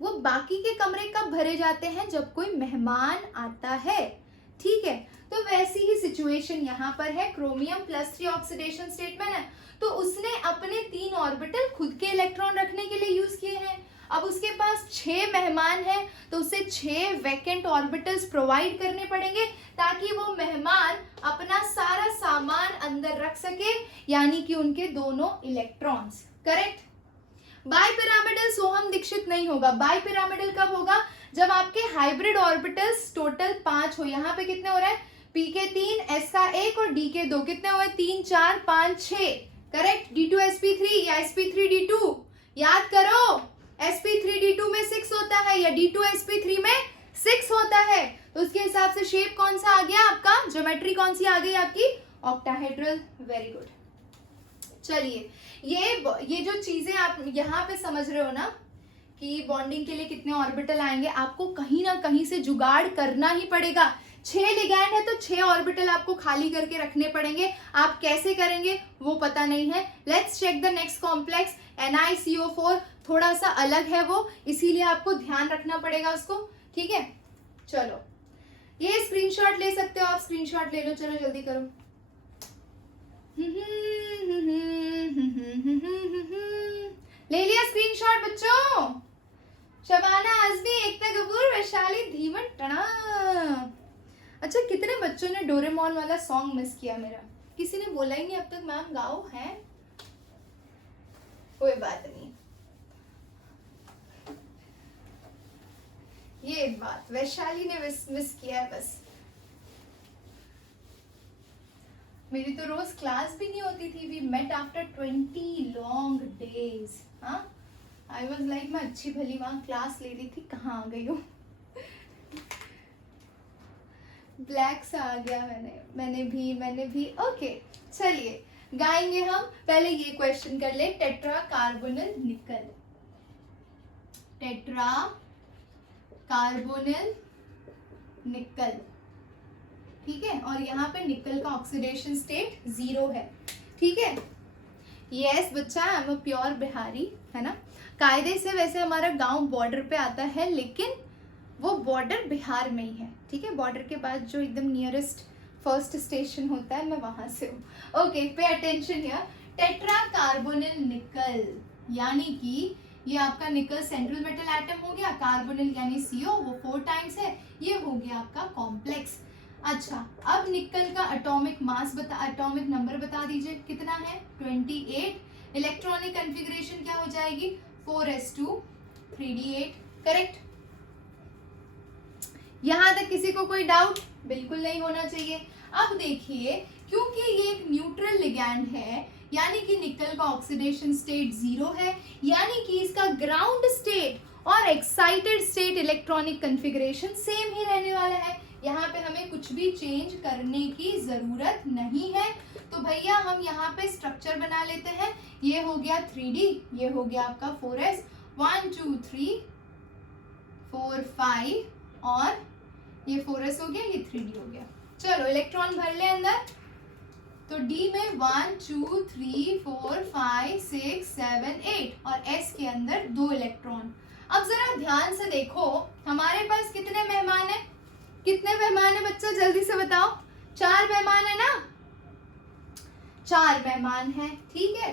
वो बाकी के कमरे कब भरे जाते हैं, जब कोई मेहमान आता है, ठीक है। तो वैसी ही सिचुएशन यहाँ पर है, क्रोमियम +3 ऑक्सीडेशन स्टेट में है, तो उसने अपने 3 ऑर्बिटल खुद के इलेक्ट्रॉन रखने के लिए यूज किए हैं। अब उसके पास 6 मेहमान हैं, तो उसे 6 वैकेंट ऑर्बिटल्स प्रोवाइड करने पड़ेंगे ताकि वो मेहमान अपना सारा सामान अंदर रख सके, यानी कि उनके दोनों इलेक्ट्रॉन्स। करेक्ट। बाइपिरामिडल सोहम दीक्षित नहीं होगा। बाइपिरामिडल कब होगा, जब आपके हाइब्रिड ऑर्बिटल्स टोटल 5 हो। यहाँ पे कितने हो रहे हैं, P के 3, S का 1 और D के 2, कितने हुए, 3, 4, 5, 6। करेक्ट। D2sp3 या sp3d2, याद करो, sp3d2 में 6 होता है या D2sp3 में 6 होता है। तो उसके हिसाब से शेप कौन सा आ गया आपका, ज्योमेट्री कौन सी आ गई आपकी, ऑक्टाहेड्रल। Very good. चलिए, ये जो चीजें आप यहाँ पे समझ रहे हो ना कि बॉन्डिंग के लिए कितने ऑर्बिटल आएंगे, आपको कहीं ना कहीं से जुगाड़ करना ही पड़ेगा। 6 लिगैंड है तो 6 ऑर्बिटल आपको खाली करके रखने पड़ेंगे। आप कैसे करेंगे वो पता नहीं है। Let's check the next complex, NiCO4। थोड़ा सा अलग है वो, इसीलिए आपको ध्यान रखना पड़ेगा उसको, ठीक है। चलो, ये स्क्रीनशॉट ले सकते हो आप, स्क्रीनशॉट ले लो, चलो जल्दी करो। ले लिया स्क्रीनशॉट बच्चों। शबाना आजमी, एकता कपूर, वैशाली धीमन टना। अच्छा, कितने बच्चों ने डोरेमोन वाला सॉन्ग मिस किया मेरा, किसी ने बोला ही नहीं अब तक मैम गाओ है। कोई बात नहीं, ये बात वैशाली ने मिस किया है बस। मेरी तो रोज क्लास भी नहीं होती थी। We met after 20 long days. हाँ, आई वॉज लाइक, मैं अच्छी भली वहां क्लास ले रही थी, कहाँ आ गई हूँ। ब्लैक सा आ गया मैंने भी। ओके, चलिए गाएंगे हम। पहले ये क्वेश्चन कर ले, टेट्रा कार्बोनिल निकल, टेट्रा कार्बोनिल निकल, ठीक है। और यहाँ पे निकल का ऑक्सीडेशन स्टेट 0 है, ठीक है। यस बच्चा, I am a pure Bihari, है ना। कायदे से वैसे हमारा गांव बॉर्डर पे आता है, लेकिन वो बॉर्डर बिहार में ही है, ठीक है। बॉर्डर के बाद जो एकदम नियरेस्ट फर्स्ट स्टेशन होता है, मैं वहां से हूँ। Okay, pay attention here. Tetra carbonyl निकल, यानी कि ये आपका निकल सेंट्रल मेटल एटम हो गया, कार्बोनिल यानी CO वो 4 टाइम्स है, ये हो गया आपका कॉम्प्लेक्स। अच्छा, अब निकल का एटॉमिक मास एटॉमिक नंबर बता दीजिए कितना है? 28। इलेक्ट्रॉनिक कॉन्फ़िगरेशन क्या हो जाएगी? 4s2 3d8, correct. यहां तक किसी को कोई डाउट? बिल्कुल नहीं होना चाहिए। अब देखिए, क्योंकि ये एक न्यूट्रल लिगैंड है, यानी कि निकल का ऑक्सीडेशन स्टेट 0 है, यानी कि इसका ग्राउंड स्टेट और excited state electronic configuration same ही रहने वाला है। यहाँ पे हमें कुछ भी चेंज करने की जरूरत नहीं है। तो भैया हम यहाँ पे स्ट्रक्चर बना लेते हैं। ये हो गया 3D, ये हो गया आपका 4s, 1 2 3 4 5 और ये 4s हो गया, ये 3D हो गया। चलो इलेक्ट्रॉन भर ले अंदर। तो D में 1 2 3 4 5 6 7 8 और S के अंदर 2 इलेक्ट्रॉन। अब जरा ध्यान से देखो, हमारे पास कितने मेहमान हैं? कितने मेहमान है बच्चों, जल्दी से बताओ। 4 मेहमान है ना? 4 मेहमान है, ठीक है।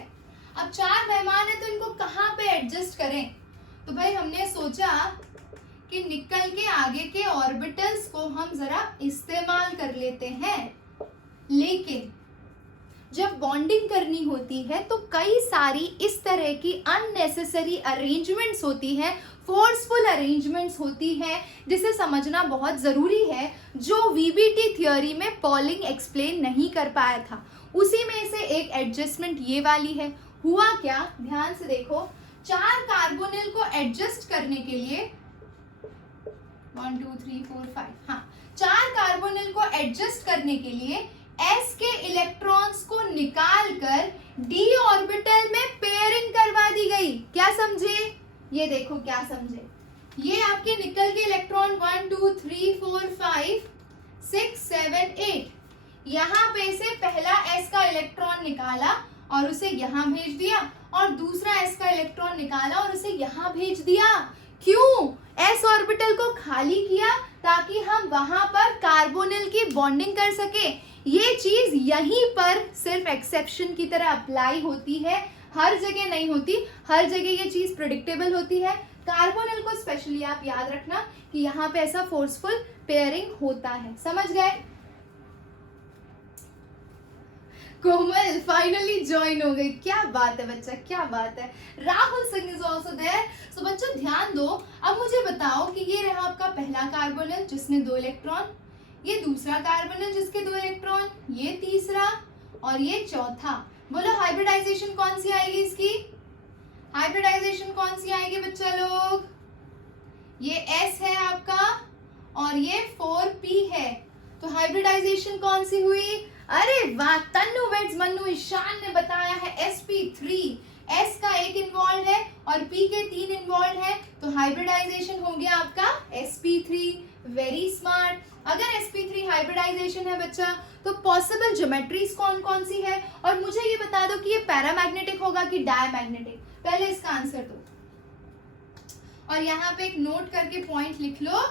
अब 4 मेहमान है तो इनको कहाँ पे एडजस्ट करें? तो भाई हमने सोचा कि निकल के आगे के ऑर्बिटल्स को हम जरा इस्तेमाल कर लेते हैं, लेकिन जब बॉन्डिंग करनी होती है तो कई सारी इस तरह की अननेसेसरी अरेंजमेंट्स होती हैं, फोर्सफुल अरेंजमेंट्स होती हैं, जिसे समझना बहुत ज़रूरी है, जो वीबीटी थ्योरी में पॉलिंग एक्सप्लेन नहीं कर पाया था। उसी में से एक एडजस्टमेंट ये वाली है। हुआ क्या, ध्यान से देखो, 4 कार्बोनिल को एडजस्ट करने के लिए 1 2 3 4 5, हाँ, 4 कार्बोनिल को एडजस्ट करने के लिए S के इलेक्ट्रॉन्स को निकालकर D ऑर्बिटल में पेयरिंग करवा दी गई। क्या समझे? ये देखो क्या समझे, ये आपके निकल के इलेक्ट्रॉन 1 2 3 4 5 6 7 8, यहाँ पे से पहला S का इलेक्ट्रॉन निकाला और उसे यहाँ भेज दिया, और दूसरा S का इलेक्ट्रॉन निकाला और उसे यहाँ भेज दिया। क्यों? S ऑर्बिटल को खाली किया ताकि हम वहां पर कार्बोनिल की बॉन्डिंग कर सके। ये चीज यहीं पर सिर्फ एक्सेप्शन की तरह अप्लाई होती है, हर जगह नहीं होती। हर जगह ये चीज प्रेडिक्टेबल होती है। कार्बोनिल को स्पेशली आप याद रखना कि यहाँ पे ऐसा फोर्सफुल पेयरिंग होता है। समझ गए? कोमल फाइनली ज्वाइन हो गई, क्या बात है बच्चा, क्या बात है। Rahul Singh is also there. So बच्चों ध्यान दो, अब मुझे बताओ कि ये रहा आपका पहला कार्बोनिल जिसने 2 इलेक्ट्रॉन, ये दूसरा कार्बोनिल जिसके 2 इलेक्ट्रॉन, ये तीसरा और ये चौथा। बोलो हाइब्रिडाइजेशन कौन सी आएगी इसकी? हाइब्रिडाइजेशन कौन सी आएगी बच्चा लोग? ये S है आपका और ये 4p है, तो हाइब्रिडाइजेशन कौन सी हुई? अरे वाह, तन्नू वेट्स मन्नू ईशान ने बताया है sp3। S का 1 इन्वॉल्व है और P के 3 इन्वॉल्व है, तो हाइब्रिडाइजेशन हो गया आपका sp3। Very smart. अगर sp3 हाइब्रिडाइजेशन है बच्चा, तो पॉसिबल ज्योमेट्रीज कौन कौन सी है? और मुझे ये बता दो कि ये पैरामैग्नेटिक होगा कि डायमैग्नेटिक। पहले इसका आंसर दो, और यहाँ पे एक नोट करके पॉइंट लिख लो।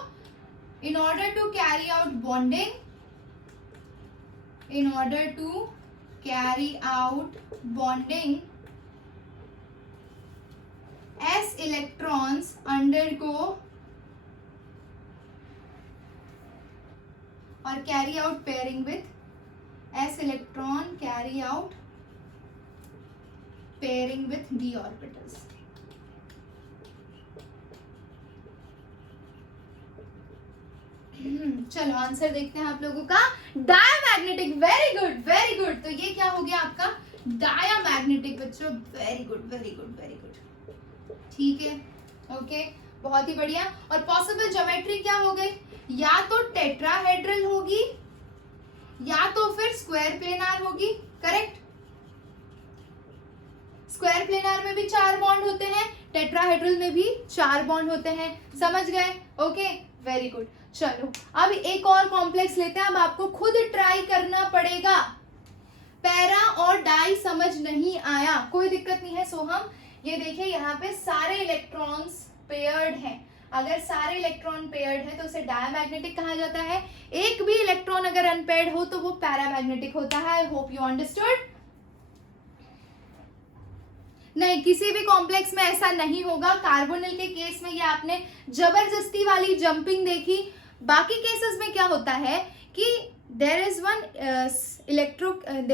In order to carry out bonding, in order to carry out bonding, S electrons undergo or carry out pairing with S electron carry out pairing with D orbitals। चलो answer देखते हैं आप लोगों का। Diamagnetic, very good very good. तो ये क्या हो गया आपका? डायमैग्नेटिक बच्चों, very good very good very good, ठीक है, ओके, बहुत ही बढ़िया। और पॉसिबल ज्योमेट्री क्या हो गई? या तो टेट्राहेड्रल होगी या तो फिर स्क्वायर प्लेनार होगी, करेक्ट। स्क्वायर प्लेनार में भी 4 बॉन्ड होते हैं, टेट्राहेड्रल में भी 4 बॉन्ड होते हैं। समझ गए? Okay, very good. चलो अब एक और कॉम्प्लेक्स लेते हैं। अब आपको खुद ट्राई करना पड़ेगा। पैरा और डाई समझ नहीं आया, कोई दिक्कत नहीं है सोहम। ये देखिए यहाँ पे सारे इलेक्ट्रॉन्स पेयर्ड हैं। अगर सारे इलेक्ट्रॉन पेयर्ड है तो उसे डायमैग्नेटिक कहा जाता है। एक भी इलेक्ट्रॉन अगर अनपेयर्ड हो तो वो पैरामैग्नेटिक होता है। आई होप यू अंडरस्टूड। नहीं, किसी भी कॉम्प्लेक्स में ऐसा नहीं होगा। कार्बोनिल के केस में ये आपने जबरदस्ती वाली जंपिंग देखी। बाकी केसेस में क्या होता है कि there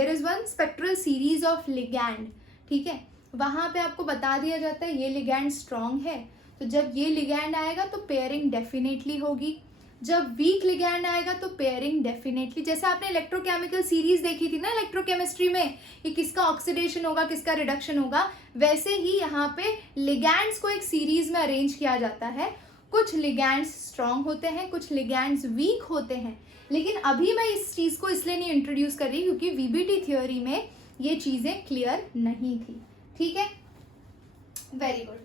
is one spectral series of ligand, ठीक है, वहां पे आपको बता दिया जाता है ये लिगैंड स्ट्रॉन्ग है, तो जब ये लिगैंड आएगा तो पेयरिंग डेफिनेटली होगी। जब वीक लिगैंड आएगा तो पेयरिंग डेफिनेटली, जैसे आपने इलेक्ट्रोकेमिकल सीरीज देखी थी ना इलेक्ट्रोकेमिस्ट्री में कि किसका ऑक्सीडेशन होगा किसका रिडक्शन होगा, वैसे ही यहाँ पे लिगैंड्स को एक सीरीज में अरेंज किया जाता है। कुछ लिगैंड्स स्ट्रॉन्ग होते हैं, कुछ लिगैंड्स वीक होते हैं, लेकिन अभी मैं इस चीज को इसलिए नहीं इंट्रोड्यूस कर रही क्योंकि वीबीटी थ्योरी में ये चीजें क्लियर नहीं थी, ठीक है। Very good,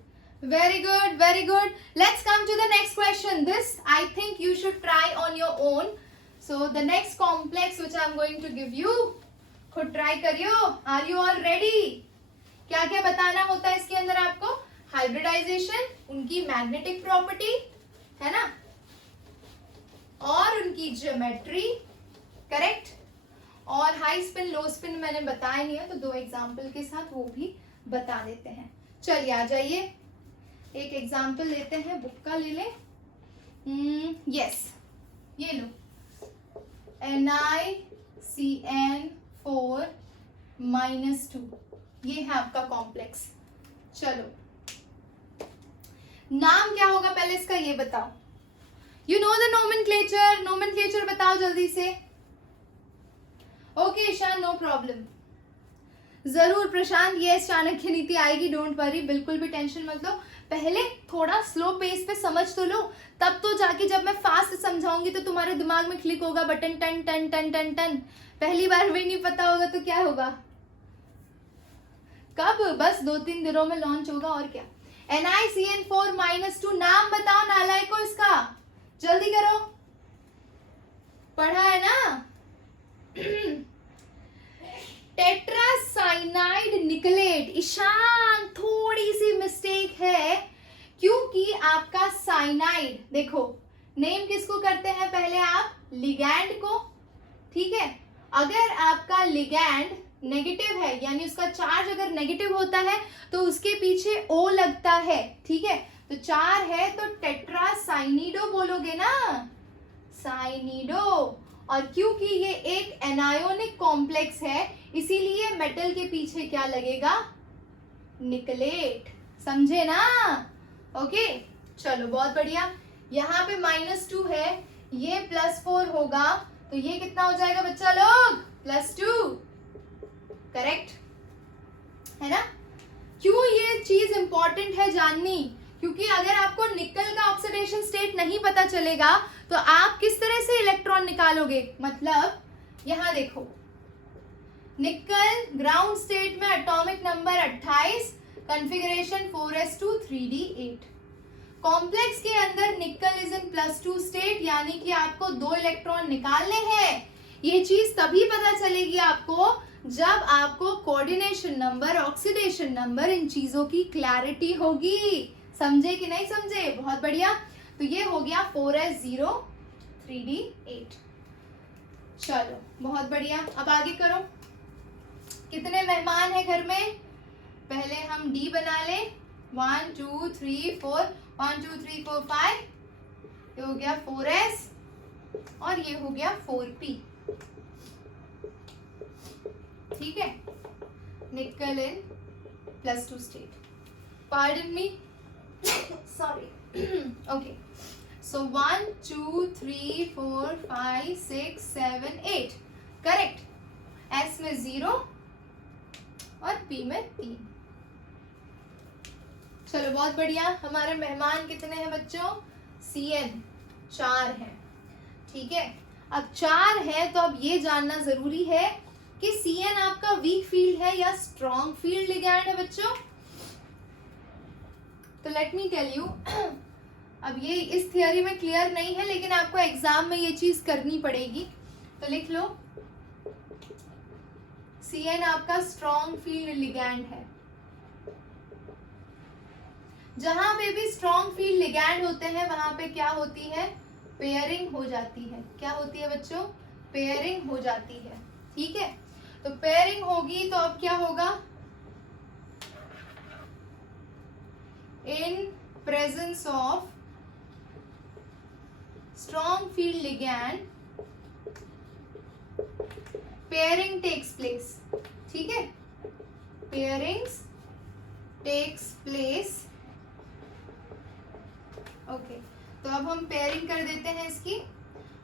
very good, very good. Let's come to the next question. This I think you should try on your own. So the next complex which I'm going to give you, खुद try करियो। Are you all ready? क्या क्या बताना होता है इसके अंदर आपको? हाइब्रिडाइजेशन, उनकी मैग्नेटिक प्रॉपर्टी है ना, और उनकी ज्योमेट्री, करेक्ट, और हाई स्पिन लो स्पिन मैंने बताया नहीं है तो दो एग्जाम्पल के साथ वो भी बता देते हैं। चलिए आ जाइए, एक एग्जाम्पल लेते हैं, बुक का ले लें। यस, ये लो, NiCN4 -2, ये है आपका कॉम्प्लेक्स। चलो नाम क्या होगा पहले इसका ये बताओ। You know the nomenclature, nomenclature बताओ जल्दी से। ओके ईशान, नो प्रॉब्लम, जरूर प्रशांत, ये चाणक्य नीति आएगी, डोंट वरी, बिल्कुल भी टेंशन मत लो। पहले थोड़ा स्लो पेस पे समझ तो लो, तब तो जाके जब मैं फास्ट समझाऊंगी तो तुम्हारे दिमाग में क्लिक होगा बटन, टन टन टन टन टन। पहली बार में नहीं पता होगा तो क्या होगा, कब, बस 2-3 दिनों में लॉन्च होगा, और क्या। NiCN4 -2, नाम बताओ नालायको इसका, जल्दी करो, पढ़ा है ना। टेट्रासाइनाइड निकलेट। ईशान थोड़ी सी मिस्टेक है, क्योंकि आपका साइनाइड, देखो नेम किसको करते हैं पहले आप, लिगैंड को, ठीक है। अगर आपका लिगैंड नेगेटिव है, यानी उसका चार्ज अगर नेगेटिव होता है तो उसके पीछे O लगता है, ठीक है, तो 4 है तो टेट्रासाइनिडो बोलोगे ना, साइनिडो। और क्योंकि ये एक एनायोनिक कॉम्प्लेक्स है इसीलिए मेटल के पीछे क्या लगेगा, निकलेट, समझे ना। ओके चलो बहुत बढ़िया, यहाँ पे -2 है, ये +4 होगा, तो ये कितना हो जाएगा बच्चा लोग, +2, करेक्ट है ना। क्यों ये चीज इंपॉर्टेंट है जाननी, क्योंकि अगर आपको निकल का ऑक्सीडेशन स्टेट नहीं पता चलेगा तो आप किस तरह से इलेक्ट्रॉन निकालोगे। मतलब यहां देखो, निकल ग्राउंड स्टेट में atomic number 28, configuration 4s2 3d8। Complex के अंदर निकल इज इन +2 स्टेट, यानी कि आपको 2 इलेक्ट्रॉन निकालने हैं। ये चीज तभी पता चलेगी आपको जब आपको कोऑर्डिनेशन नंबर, ऑक्सीडेशन नंबर, इन चीजों की क्लैरिटी होगी। समझे कि नहीं समझे, बहुत बढ़िया। तो ये हो गया 4s0 3d8। चलो बहुत बढ़िया, अब आगे करो। कितने मेहमान हैं घर में, पहले हम D बना ले, 1 2 3 4, 1 2 3 4 5, ये हो गया 4s और ये हो गया 4p, ठीक है। Nickel in +2 state, pardon me, sorry, okay. So 1 2 3 4 5 6 7 8, correct. S में 0 और P में 3। चलो बहुत बढ़िया, हमारे मेहमान कितने हैं बच्चों, Cn 4 है, ठीक है। अब 4 है तो अब ये जानना जरूरी है कि Cn आपका वीक फील्ड है या स्ट्रॉन्ग फील्ड लिगैंड है बच्चों। तो लेट मी टेल यू, अब ये इस थियरी में क्लियर नहीं है लेकिन आपको एग्जाम में ये चीज करनी पड़ेगी, तो लिख लो Cn आपका स्ट्रॉन्ग फील्ड लिगैंड है। जहां पे भी स्ट्रॉन्ग फील्ड लिगैंड होते हैं वहां पे क्या होती है, पेयरिंग हो जाती है। क्या होती है बच्चों, पेयरिंग हो जाती है, ठीक है। तो पेयरिंग होगी तो अब क्या होगा, in presence of strong field ligand pairing takes place. ठीक है, पेयरिंग्स टेक्स प्लेस. ओके, तो अब हम पेयरिंग कर देते हैं इसकी.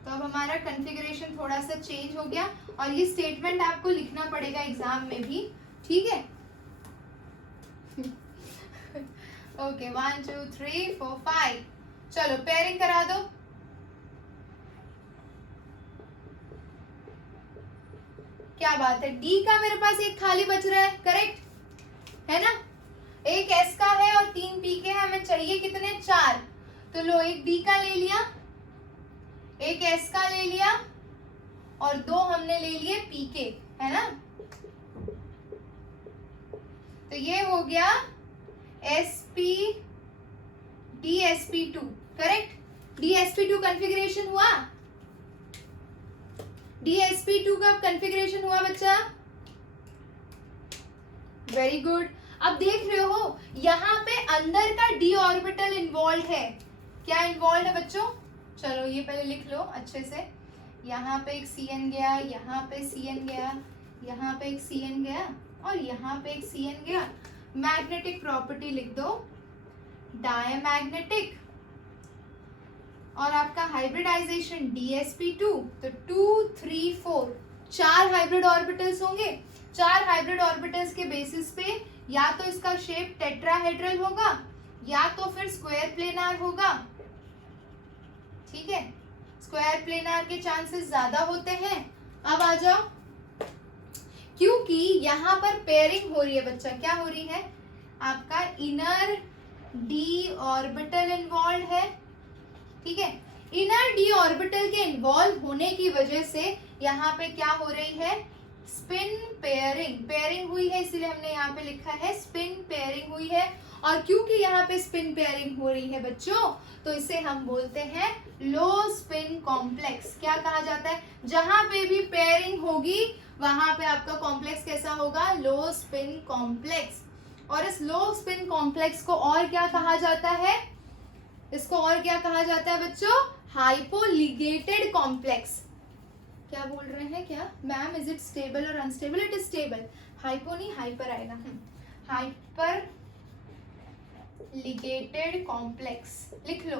तो अब हमारा कॉन्फ़िगरेशन थोड़ा सा चेंज हो गया और ये स्टेटमेंट आपको लिखना पड़ेगा एग्जाम में भी. ठीक है. ओके, 1 2 3 4 5. चलो पेयरिंग करा दो. क्या बात है, डी का मेरे पास एक खाली बच रहा है. करेक्ट है ना. एक एस का है और 3 पी के है. हमें चाहिए कितने? 4. तो लो, एक डी का ले लिया, एक एस का ले लिया और 2 हमने ले लिए पी के, है ना. तो ये हो गया sp dsp2. Correct. dsp2 configuration हुआ. dsp2 का कॉन्फ़िगरेशन हुआ बच्चा. Very good. अब देख रहे हो यहाँ पे अंदर का d ऑर्बिटल इन्वॉल्व है. क्या इन्वॉल्व है बच्चों? चलो ये पहले लिख लो अच्छे से. यहाँ पे एक Cn गया, यहाँ पे Cn गया, यहाँ पे एक Cn गया और यहाँ पे एक Cn गया. मैग्नेटिक प्रॉपर्टी लिख दो, डायमैग्नेटिक. और आपका हाइब्रिडाइजेशन dsp2. तो 2 3 4 4 हाइब्रिड ऑर्बिटल्स होंगे. 4 हाइब्रिड ऑर्बिटल्स के बेसिस पे या तो इसका शेप टेट्राहेड्रल होगा या तो फिर स्क्वायर प्लेनार होगा. ठीक है, स्क्वायर प्लेनार के चांसेस ज्यादा होते हैं. अब आ जाओ, क्योंकि यहाँ पर पेयरिंग हो रही है बच्चा. क्या हो रही है? आपका इनर डी ऑर्बिटल इन्वॉल्व है. ठीक है, इनर डी ऑर्बिटल के इन्वॉल्व होने की वजह से यहाँ पे क्या हो रही है? Spin pairing. पेयरिंग हुई है, इसीलिए हमने यहाँ पे लिखा है स्पिन पेयरिंग हुई है. और क्योंकि यहाँ पे स्पिन पेयरिंग हो रही है बच्चों, तो इसे हम बोलते हैं लो स्पिन कॉम्प्लेक्स. क्या कहा जाता है? जहां पे भी पेयरिंग होगी वहां पे आपका कॉम्प्लेक्स कैसा होगा? लो स्पिन कॉम्प्लेक्स. और इस लो स्पिन कॉम्प्लेक्स को और क्या कहा जाता है? इसको और क्या कहा जाता है बच्चों? हाइपोलिगेटेड कॉम्प्लेक्स. क्या बोल रहे हैं? क्या मैम, इज इट स्टेबल और unstable? It is stable. Hypo नहीं, हाइपर आएगा. हाइपर लिगेटेड कॉम्प्लेक्स लिख लो.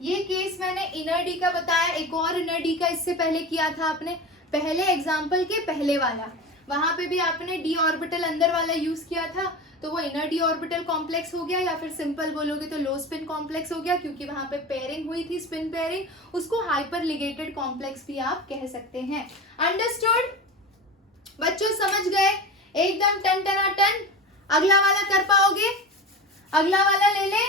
ये केस मैंने इनर डी का बताया. एक और इनर डी का इससे पहले किया था आपने, पहले एग्जाम्पल के पहले वाला. वहां पे भी आपने डी ऑर्बिटल अंदर वाला यूज किया था. तो वो इनर डी ऑर्बिटल कॉम्प्लेक्स हो गया, या फिर सिंपल बोलोगे तो लो स्पिन कॉम्प्लेक्स हो गया, क्योंकि वहां पे पेयरिंग हुई थी, स्पिन पेयरिंग. उसको हाइपर लिगेटेड कॉम्प्लेक्स भी आप कह सकते हैं. अंडरस्टूड बच्चों? समझ गए? एकदम टन टना टन. अगला वाला कर पाओगे? अगला वाला ले ले.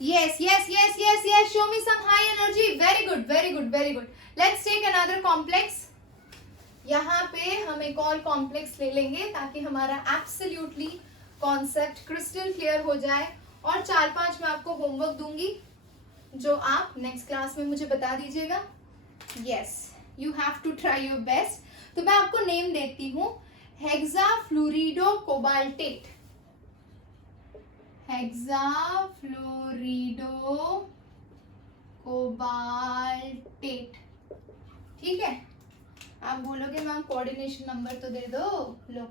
Yes yes yes yes yes, show me some high energy. Very good very good very good. Let's take another complex. यहाँ पे हम एक और कॉम्प्लेक्स ले लेंगे ताकि हमारा एब्सोल्युटली कॉन्सेप्ट क्रिस्टल क्लियर हो जाए. और 4-5 मैं आपको होमवर्क दूंगी जो आप नेक्स्ट क्लास में मुझे बता दीजिएगा. Yes, you have to try your best. तो मैं आपको नेम देती हूँ, हेक्साफ्लोरिडो कोबाल्टेट. हेक्साफ्लोरिडो कोबाल्टेट. ठीक है. आप बोलोगे मैम कोऑर्डिनेशन नंबर तो दे दो. लो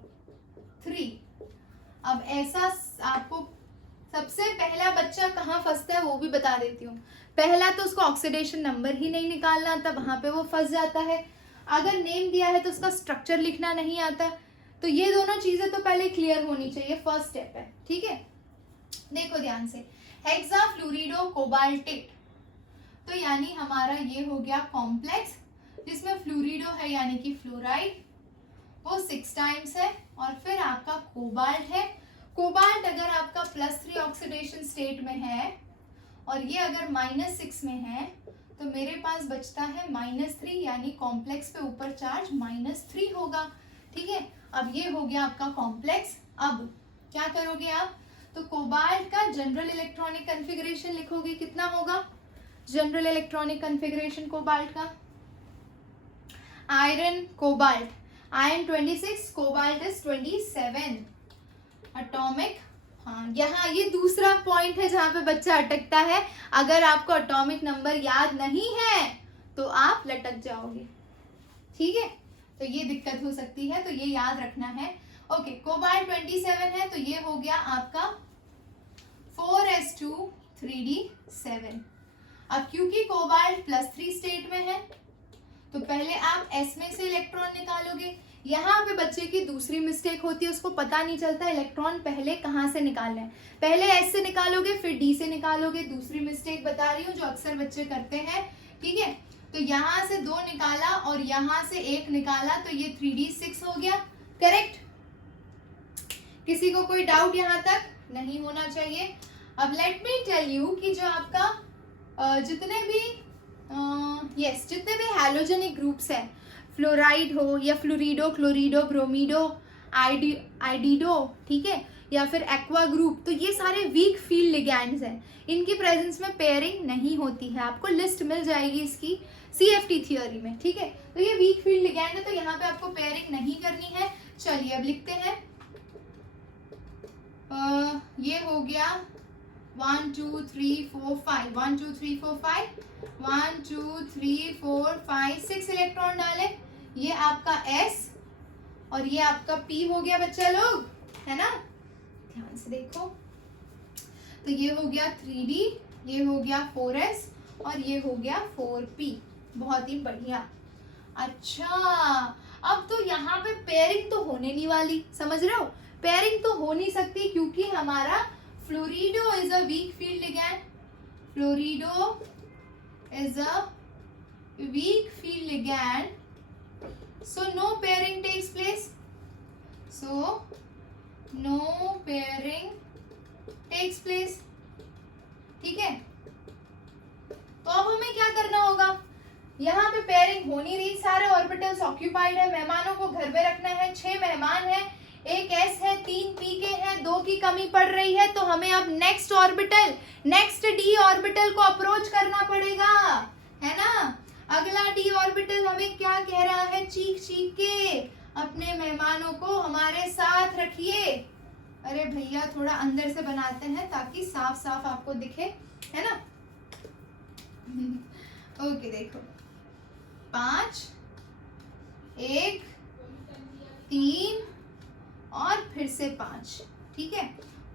3. अब ऐसा आपको सबसे पहला बच्चा कहाँ फंसता है वो भी बता देती हूँ. पहला तो उसको ऑक्सीडेशन नंबर ही नहीं निकालना आता, वहां पे वो फंस जाता है. अगर नेम दिया है तो उसका स्ट्रक्चर लिखना नहीं आता. तो ये दोनों चीजें तो पहले क्लियर होनी चाहिए. फर्स्ट स्टेप है. ठीक है, देखो ध्यान से. हेक्साफ्लोरिडो कोबाल्टेट, तो यानी हमारा ये हो गया कॉम्प्लेक्स जिसमें फ्लोरिडो है यानी कि फ्लोराइड, वो 6 टाइम्स है. और फिर आपका कोबाल्ट है. कोबाल्ट अगर आपका +3 ऑक्सीडेशन स्टेट में है और ये अगर -6 में है तो मेरे पास बचता है -3, यानी कॉम्प्लेक्स पे ऊपर चार्ज -3 होगा. ठीक है, अब ये हो गया आपका कॉम्प्लेक्स. अब क्या करोगे आप? तो कोबाल्ट का जनरल इलेक्ट्रॉनिक कॉन्फ़िगरेशन लिखोगे. कितना होगा जनरल इलेक्ट्रॉनिक कॉन्फ़िगरेशन कोबाल्ट का? Iron cobalt, iron 26, cobalt is 27. Atomic, हाँ यहाँ ये दूसरा पॉइंट है जहां पे बच्चा अटकता है। अगर आपको एटॉमिक नंबर याद नहीं है तो आप लटक जाओगे, ठीक है, तो ये दिक्कत हो सकती है, तो ये याद रखना है। ओके, कोबाल्ट 27 है, तो ये हो गया आपका 4s2 3d7। अब क्योंकि कोबाल्ट +3 स्टेट में है तो पहले आप s में से इलेक्ट्रॉन निकालोगे। यहाँ पे बच्चे की दूसरी मिस्टेक होती है, उसको पता नहीं चलता इलेक्ट्रॉन पहले कहाँ से निकालना है। पहले s से निकालोगे फिर d से निकालोगे, दूसरी मिस्टेक बता रही हूँ जो अक्सर बच्चे करते हैं, ठीक है। तो यहाँ से 2 निकाला और यहाँ से 1 निकाला, तो ये 3d6 हो गया, करेक्ट। किसी को कोई डाउट यहाँ तक नहीं होना चाहिए। अब लेट मी टेल यू कि जो आपका जितने भी हैलोजेनिक ग्रुप्स हैं, फ्लोराइड हो या फ्लोरिडो, क्लोरिडो, ब्रोमीडो, आइडिडो, ठीक है, या फिर एक्वा ग्रुप, तो ये सारे वीक फील्ड लिगैंड्स हैं। इनकी प्रेजेंस में पेयरिंग नहीं होती है, आपको लिस्ट मिल जाएगी इसकी CFT थियोरी में, ठीक है। तो ये वीक फील्ड लिगैंड है, तो यहाँ पे आपको पेयरिंग नहीं करनी है। चलिए अब लिखते हैं, ये हो गया 1 2 3 4 5, 1 2 3 4 5, 1 2 3 4 5 6 इलेक्ट्रॉन डाले, ये आपका S और ये आपका P हो गया बच्चा लोग, है ना, ध्यान से देखो। तो ये हो गया 3D, ये हो गया 4S और ये हो गया 4P, बहुत ही बढ़िया। अच्छा, अब तो यहाँ पे पेयरिंग तो होने नहीं वाली, समझ रहे हो, पेयरिंग तो हो नहीं सकती क्योंकि हमारा fluorido is a weak field ligand, fluorido is a weak field ligand, so no pairing takes place, so no pairing takes place, ठीक है। तो अब हमें क्या करना होगा, यहाँ पे पेयरिंग हो नहीं रही, सारे ऑर्बिटल्स ऑक्यूपाइड है, मेहमानों को घर में रखना है, 6 मेहमान है, एक S है, 3 P के हैं, 2 की कमी पड़ रही है, तो हमें अब next orbital, next D orbital को अप्रोच करना पड़ेगा, है ना। अगला D ऑर्बिटल हमें क्या कह रहा है, चीख चीख के अपने मेहमानों को हमारे साथ रखिए। अरे भैया थोड़ा अंदर से बनाते हैं ताकि साफ साफ आपको दिखे, है ना। ओके देखो, 5 1 3 और फिर से 5, ठीक है,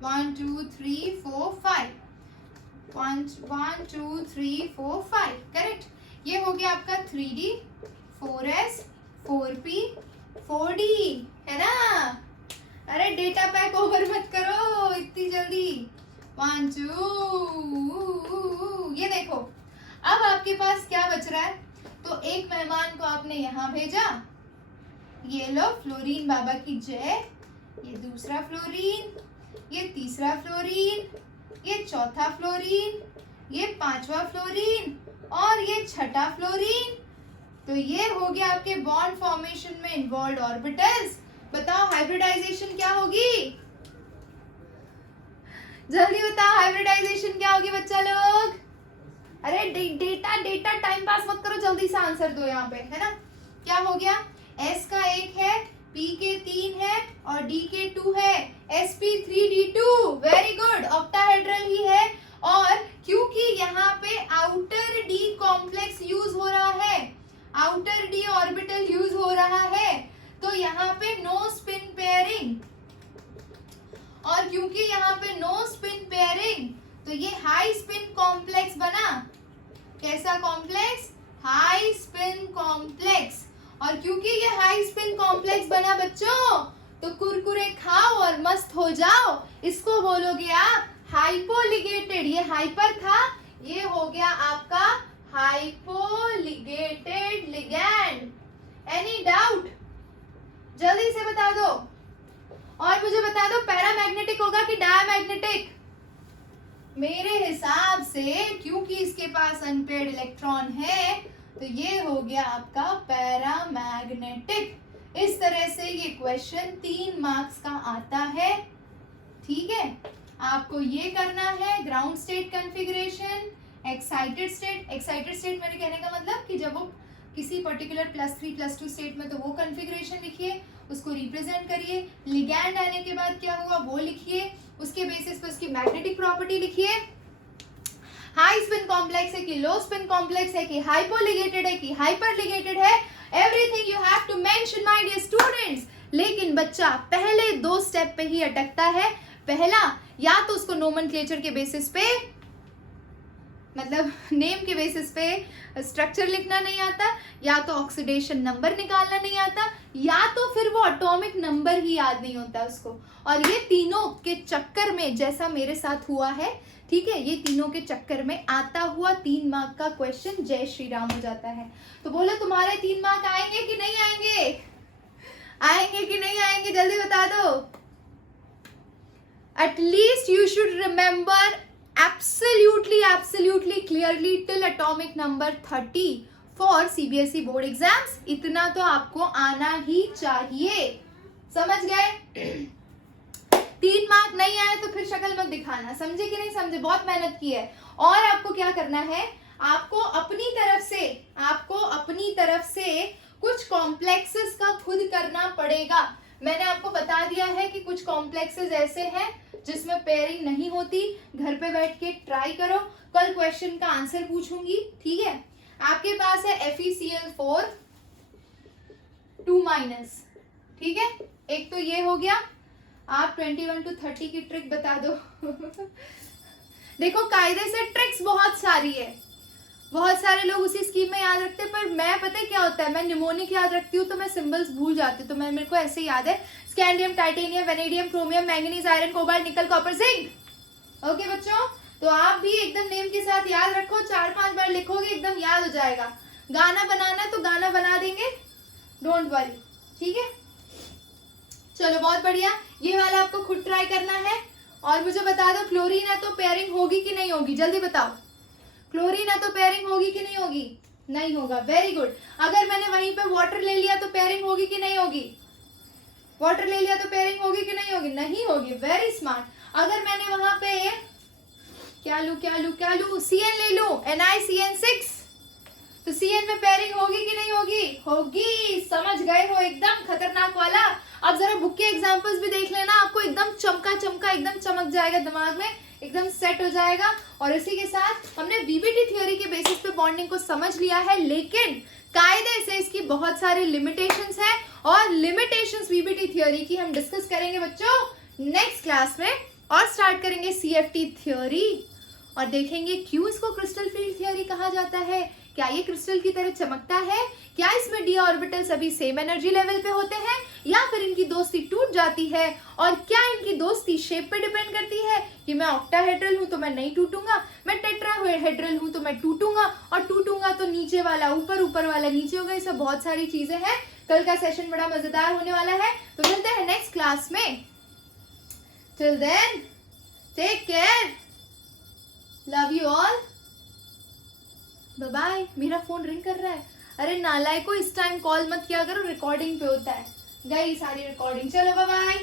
1 2 3 4 5, 1 2 3 4 5, करेक्ट। ये हो गया आपका 3D 4S 4P 4D, है ना। अरे डेटा पैक ओवर मत करो इतनी जल्दी। 1 2, ये देखो अब आपके पास क्या बच रहा है, तो एक मेहमान को आपने यहाँ भेजा, ये लो फ्लोरीन बाबा की जय, ये दूसरा फ्लोरीन, ये तीसरा फ्लोरीन, ये चौथा फ्लोरीन, ये 5वां फ्लोरीन और ये 6ठा फ्लोरीन। तो ये हो गया आपके बॉन्ड फॉर्मेशन में इन्वॉल्व ऑर्बिटल्स। बताओ हाइब्रिडाइजेशन क्या होगी, जल्दी बताओ हाइब्रिडाइजेशन क्या होगी बच्चा लोग। अरे डेटा टाइम पास मत करो, जल्दी से आंसर दो यहाँ पे, है ना। क्या हो गया, S का 1 है, P के 3 है और D के 2 है, sp3d2, वेरी गुड, ऑक्टाहेड्रल ही है। और क्योंकि यहाँ पे आउटर D कॉम्प्लेक्स यूज हो रहा है, आउटर D ऑर्बिटल यूज हो रहा है, तो यहाँ पे नो स्पिन पेयरिंग, और क्योंकि यहाँ पे नो स्पिन पेयरिंग तो ये हाई स्पिन कॉम्प्लेक्स बना। कैसा कॉम्प्लेक्स, हाई स्पिन कॉम्प्लेक्स। और क्योंकि ये हाई स्पिन कॉम्प्लेक्स बना बच्चों, तो कुरकुरे खाओ और मस्त हो जाओ, इसको बोलोगे आप हाइपोलिगेटेड। ये हाइपर था, ये हो गया आपका हाइपोलिगेटेड लिगैंड। एनी डाउट, जल्दी से बता दो। और मुझे बता दो पैरामैग्नेटिक होगा कि डायमैग्नेटिक। मेरे हिसाब से क्योंकि इसके पास अनपेयर्ड इलेक्ट्रॉन है तो ये हो गया आपका पैरामैग्नेटिक। इस तरह से ये क्वेश्चन 3 मार्क्स का आता है, ठीक है। आपको ये करना है ground state configuration, excited state. Excited state मेरे कहने का मतलब कि जब वो किसी पर्टिकुलर +3 +2 स्टेट में, तो वो कॉन्फ़िगरेशन लिखिए। उसको रिप्रेजेंट करिए। लिगैंड आने के बाद क्या हुआ वो लिखिए, उसके बेसिस पे उसकी मैग्नेटिक प्रॉपर्टी लिखिए। हाई स्पिन कॉम्प्लेक्स है कि लो स्पिन कॉम्प्लेक्स है कि हाइपोलिगेटेड है कि हाइपरलिगेटेड है, everything you have to mention my dear students. लेकिन बच्चा पहले 2 स्टेप पे ही अटकता है। पहला, या तो उसको नोमेनक्लेचर के बेसिस पे, मतलब नेम के बेसिस पे स्ट्रक्चर लिखना नहीं आता, या तो ऑक्सीडेशन नंबर निकालना नहीं आता, या तो फिर वो एटॉमिक नंबर ही याद नहीं होता उसको। और ये तीनों के चक्कर में, जैसा मेरे साथ हुआ है, ठीक है, ये तीनों के चक्कर में आता हुआ 3 मार्क का क्वेश्चन जय श्री राम हो जाता है। तो बोलो तुम्हारे 3 मार्क आएंगे कि नहीं आएंगे? आएंगे कि नहीं आएंगे? जल्दी बता दो। At least you should remember absolutely clearly till atomic number 30 for CBSE board exams. इतना तो आपको आना ही चाहिए, समझ गए? 3 मार्क नहीं आए तो फिर शक्ल मत दिखाना, समझे कि नहीं समझे? बहुत मेहनत की है। और आपको क्या करना है, आपको अपनी तरफ से कुछ कॉम्प्लेक्सेस का खुद करना पड़ेगा। मैंने आपको बता दिया है कि कुछ कॉम्प्लेक्सेस ऐसे हैं जिसमें पेयरिंग नहीं होती। घर पे बैठ के ट्राई करो, कल क्वेश्चन का आंसर पूछूंगी, ठीक है? आपके पास है FeCl4 2-, ठीक है? एक तो ये हो गया। आप 21 to 30 की ट्रिक बता दो। देखो कायदे से ट्रिक्स बहुत सारी है, बहुत सारे लोग उसी स्कीम में याद रखते हैं, पर मैं पता है क्या होता है, मैं निमोनिक याद रखती हूँ तो मैं सिंबल्स भूल जाती हूँ। तो मेरे को ऐसे याद है, scandium, titanium, vanadium, chromium, manganese, iron, cobalt, निकल, कॉपर, जिंक। ओके बच्चों, तो आप भी एकदम नेम के साथ याद रखो, 4-5 बार लिखोगे एकदम याद हो जाएगा। गाना बनाना है तो गाना बना देंगे, डोंट वरी, ठीक है? चलो बहुत बढ़िया, ये वाला आपको खुद ट्राई करना है। और मुझे बता दो, क्लोरीन है तो पेयरिंग होगी कि नहीं होगी? जल्दी बताओ, क्लोरीन है तो पेयरिंग होगी कि नहीं होगी? नहीं होगा, वेरी गुड। अगर मैंने वहीं पे वाटर ले लिया तो पेयरिंग होगी कि नहीं होगी? वाटर ले लिया तो पेयरिंग होगी कि नहीं होगी? नहीं होगी, वेरी स्मार्ट। अगर मैंने वहां पे क्या लूं CN ले लूं, NiCN6, तो CN में पेयरिंग होगी कि नहीं होगी? होगी, समझ गए हो? एकदम खतरनाक वाला। अब जरा बुक के एग्जांपल्स भी देख लेना, आपको एकदम चमका एकदम चमक जाएगा, दिमाग में एकदम सेट हो जाएगा। और इसी के साथ हमने VBT थ्योरी के बेसिस पे बॉन्डिंग को समझ लिया है, लेकिन कायदे से इसकी बहुत सारी लिमिटेशंस है, और लिमिटेशंस VBT थ्योरी की हम डिस्कस करेंगे बच्चों नेक्स्ट क्लास में। और स्टार्ट करेंगे CFT थ्योरी, और देखेंगे क्यों इसको क्रिस्टल फील्ड थ्योरी कहा जाता है, क्या ये क्रिस्टल की तरह चमकता है, क्या इसमें d ऑर्बिटल सभी सेम एनर्जी लेवल पे होते हैं, या फिर इनकी दोस्ती टूट जाती है, और क्या इनकी दोस्ती शेप पे डिपेंड करती है कि मैं ऑक्टाहेड्रल हूं तो मैं नहीं टूटूंगा, मैं टेट्राहेड्रल हूं तो मैं टूटूंगा, और टूटूंगा तो नीचे वाला ऊपर, ऊपर वाला नीचे होगा। ये सब बहुत सारी चीजें हैं। कल का सेशन बड़ा मजेदार होने वाला है, तो मिलते हैं नेक्स्ट क्लास में। Till then take care, love you all, bye bye. मेरा फोन रिंग कर रहा है, अरे नालायको, इस टाइम कॉल मत किया करो, रिकॉर्डिंग पे होता है। गई सारी रिकॉर्डिंग, चलो बाय बाय।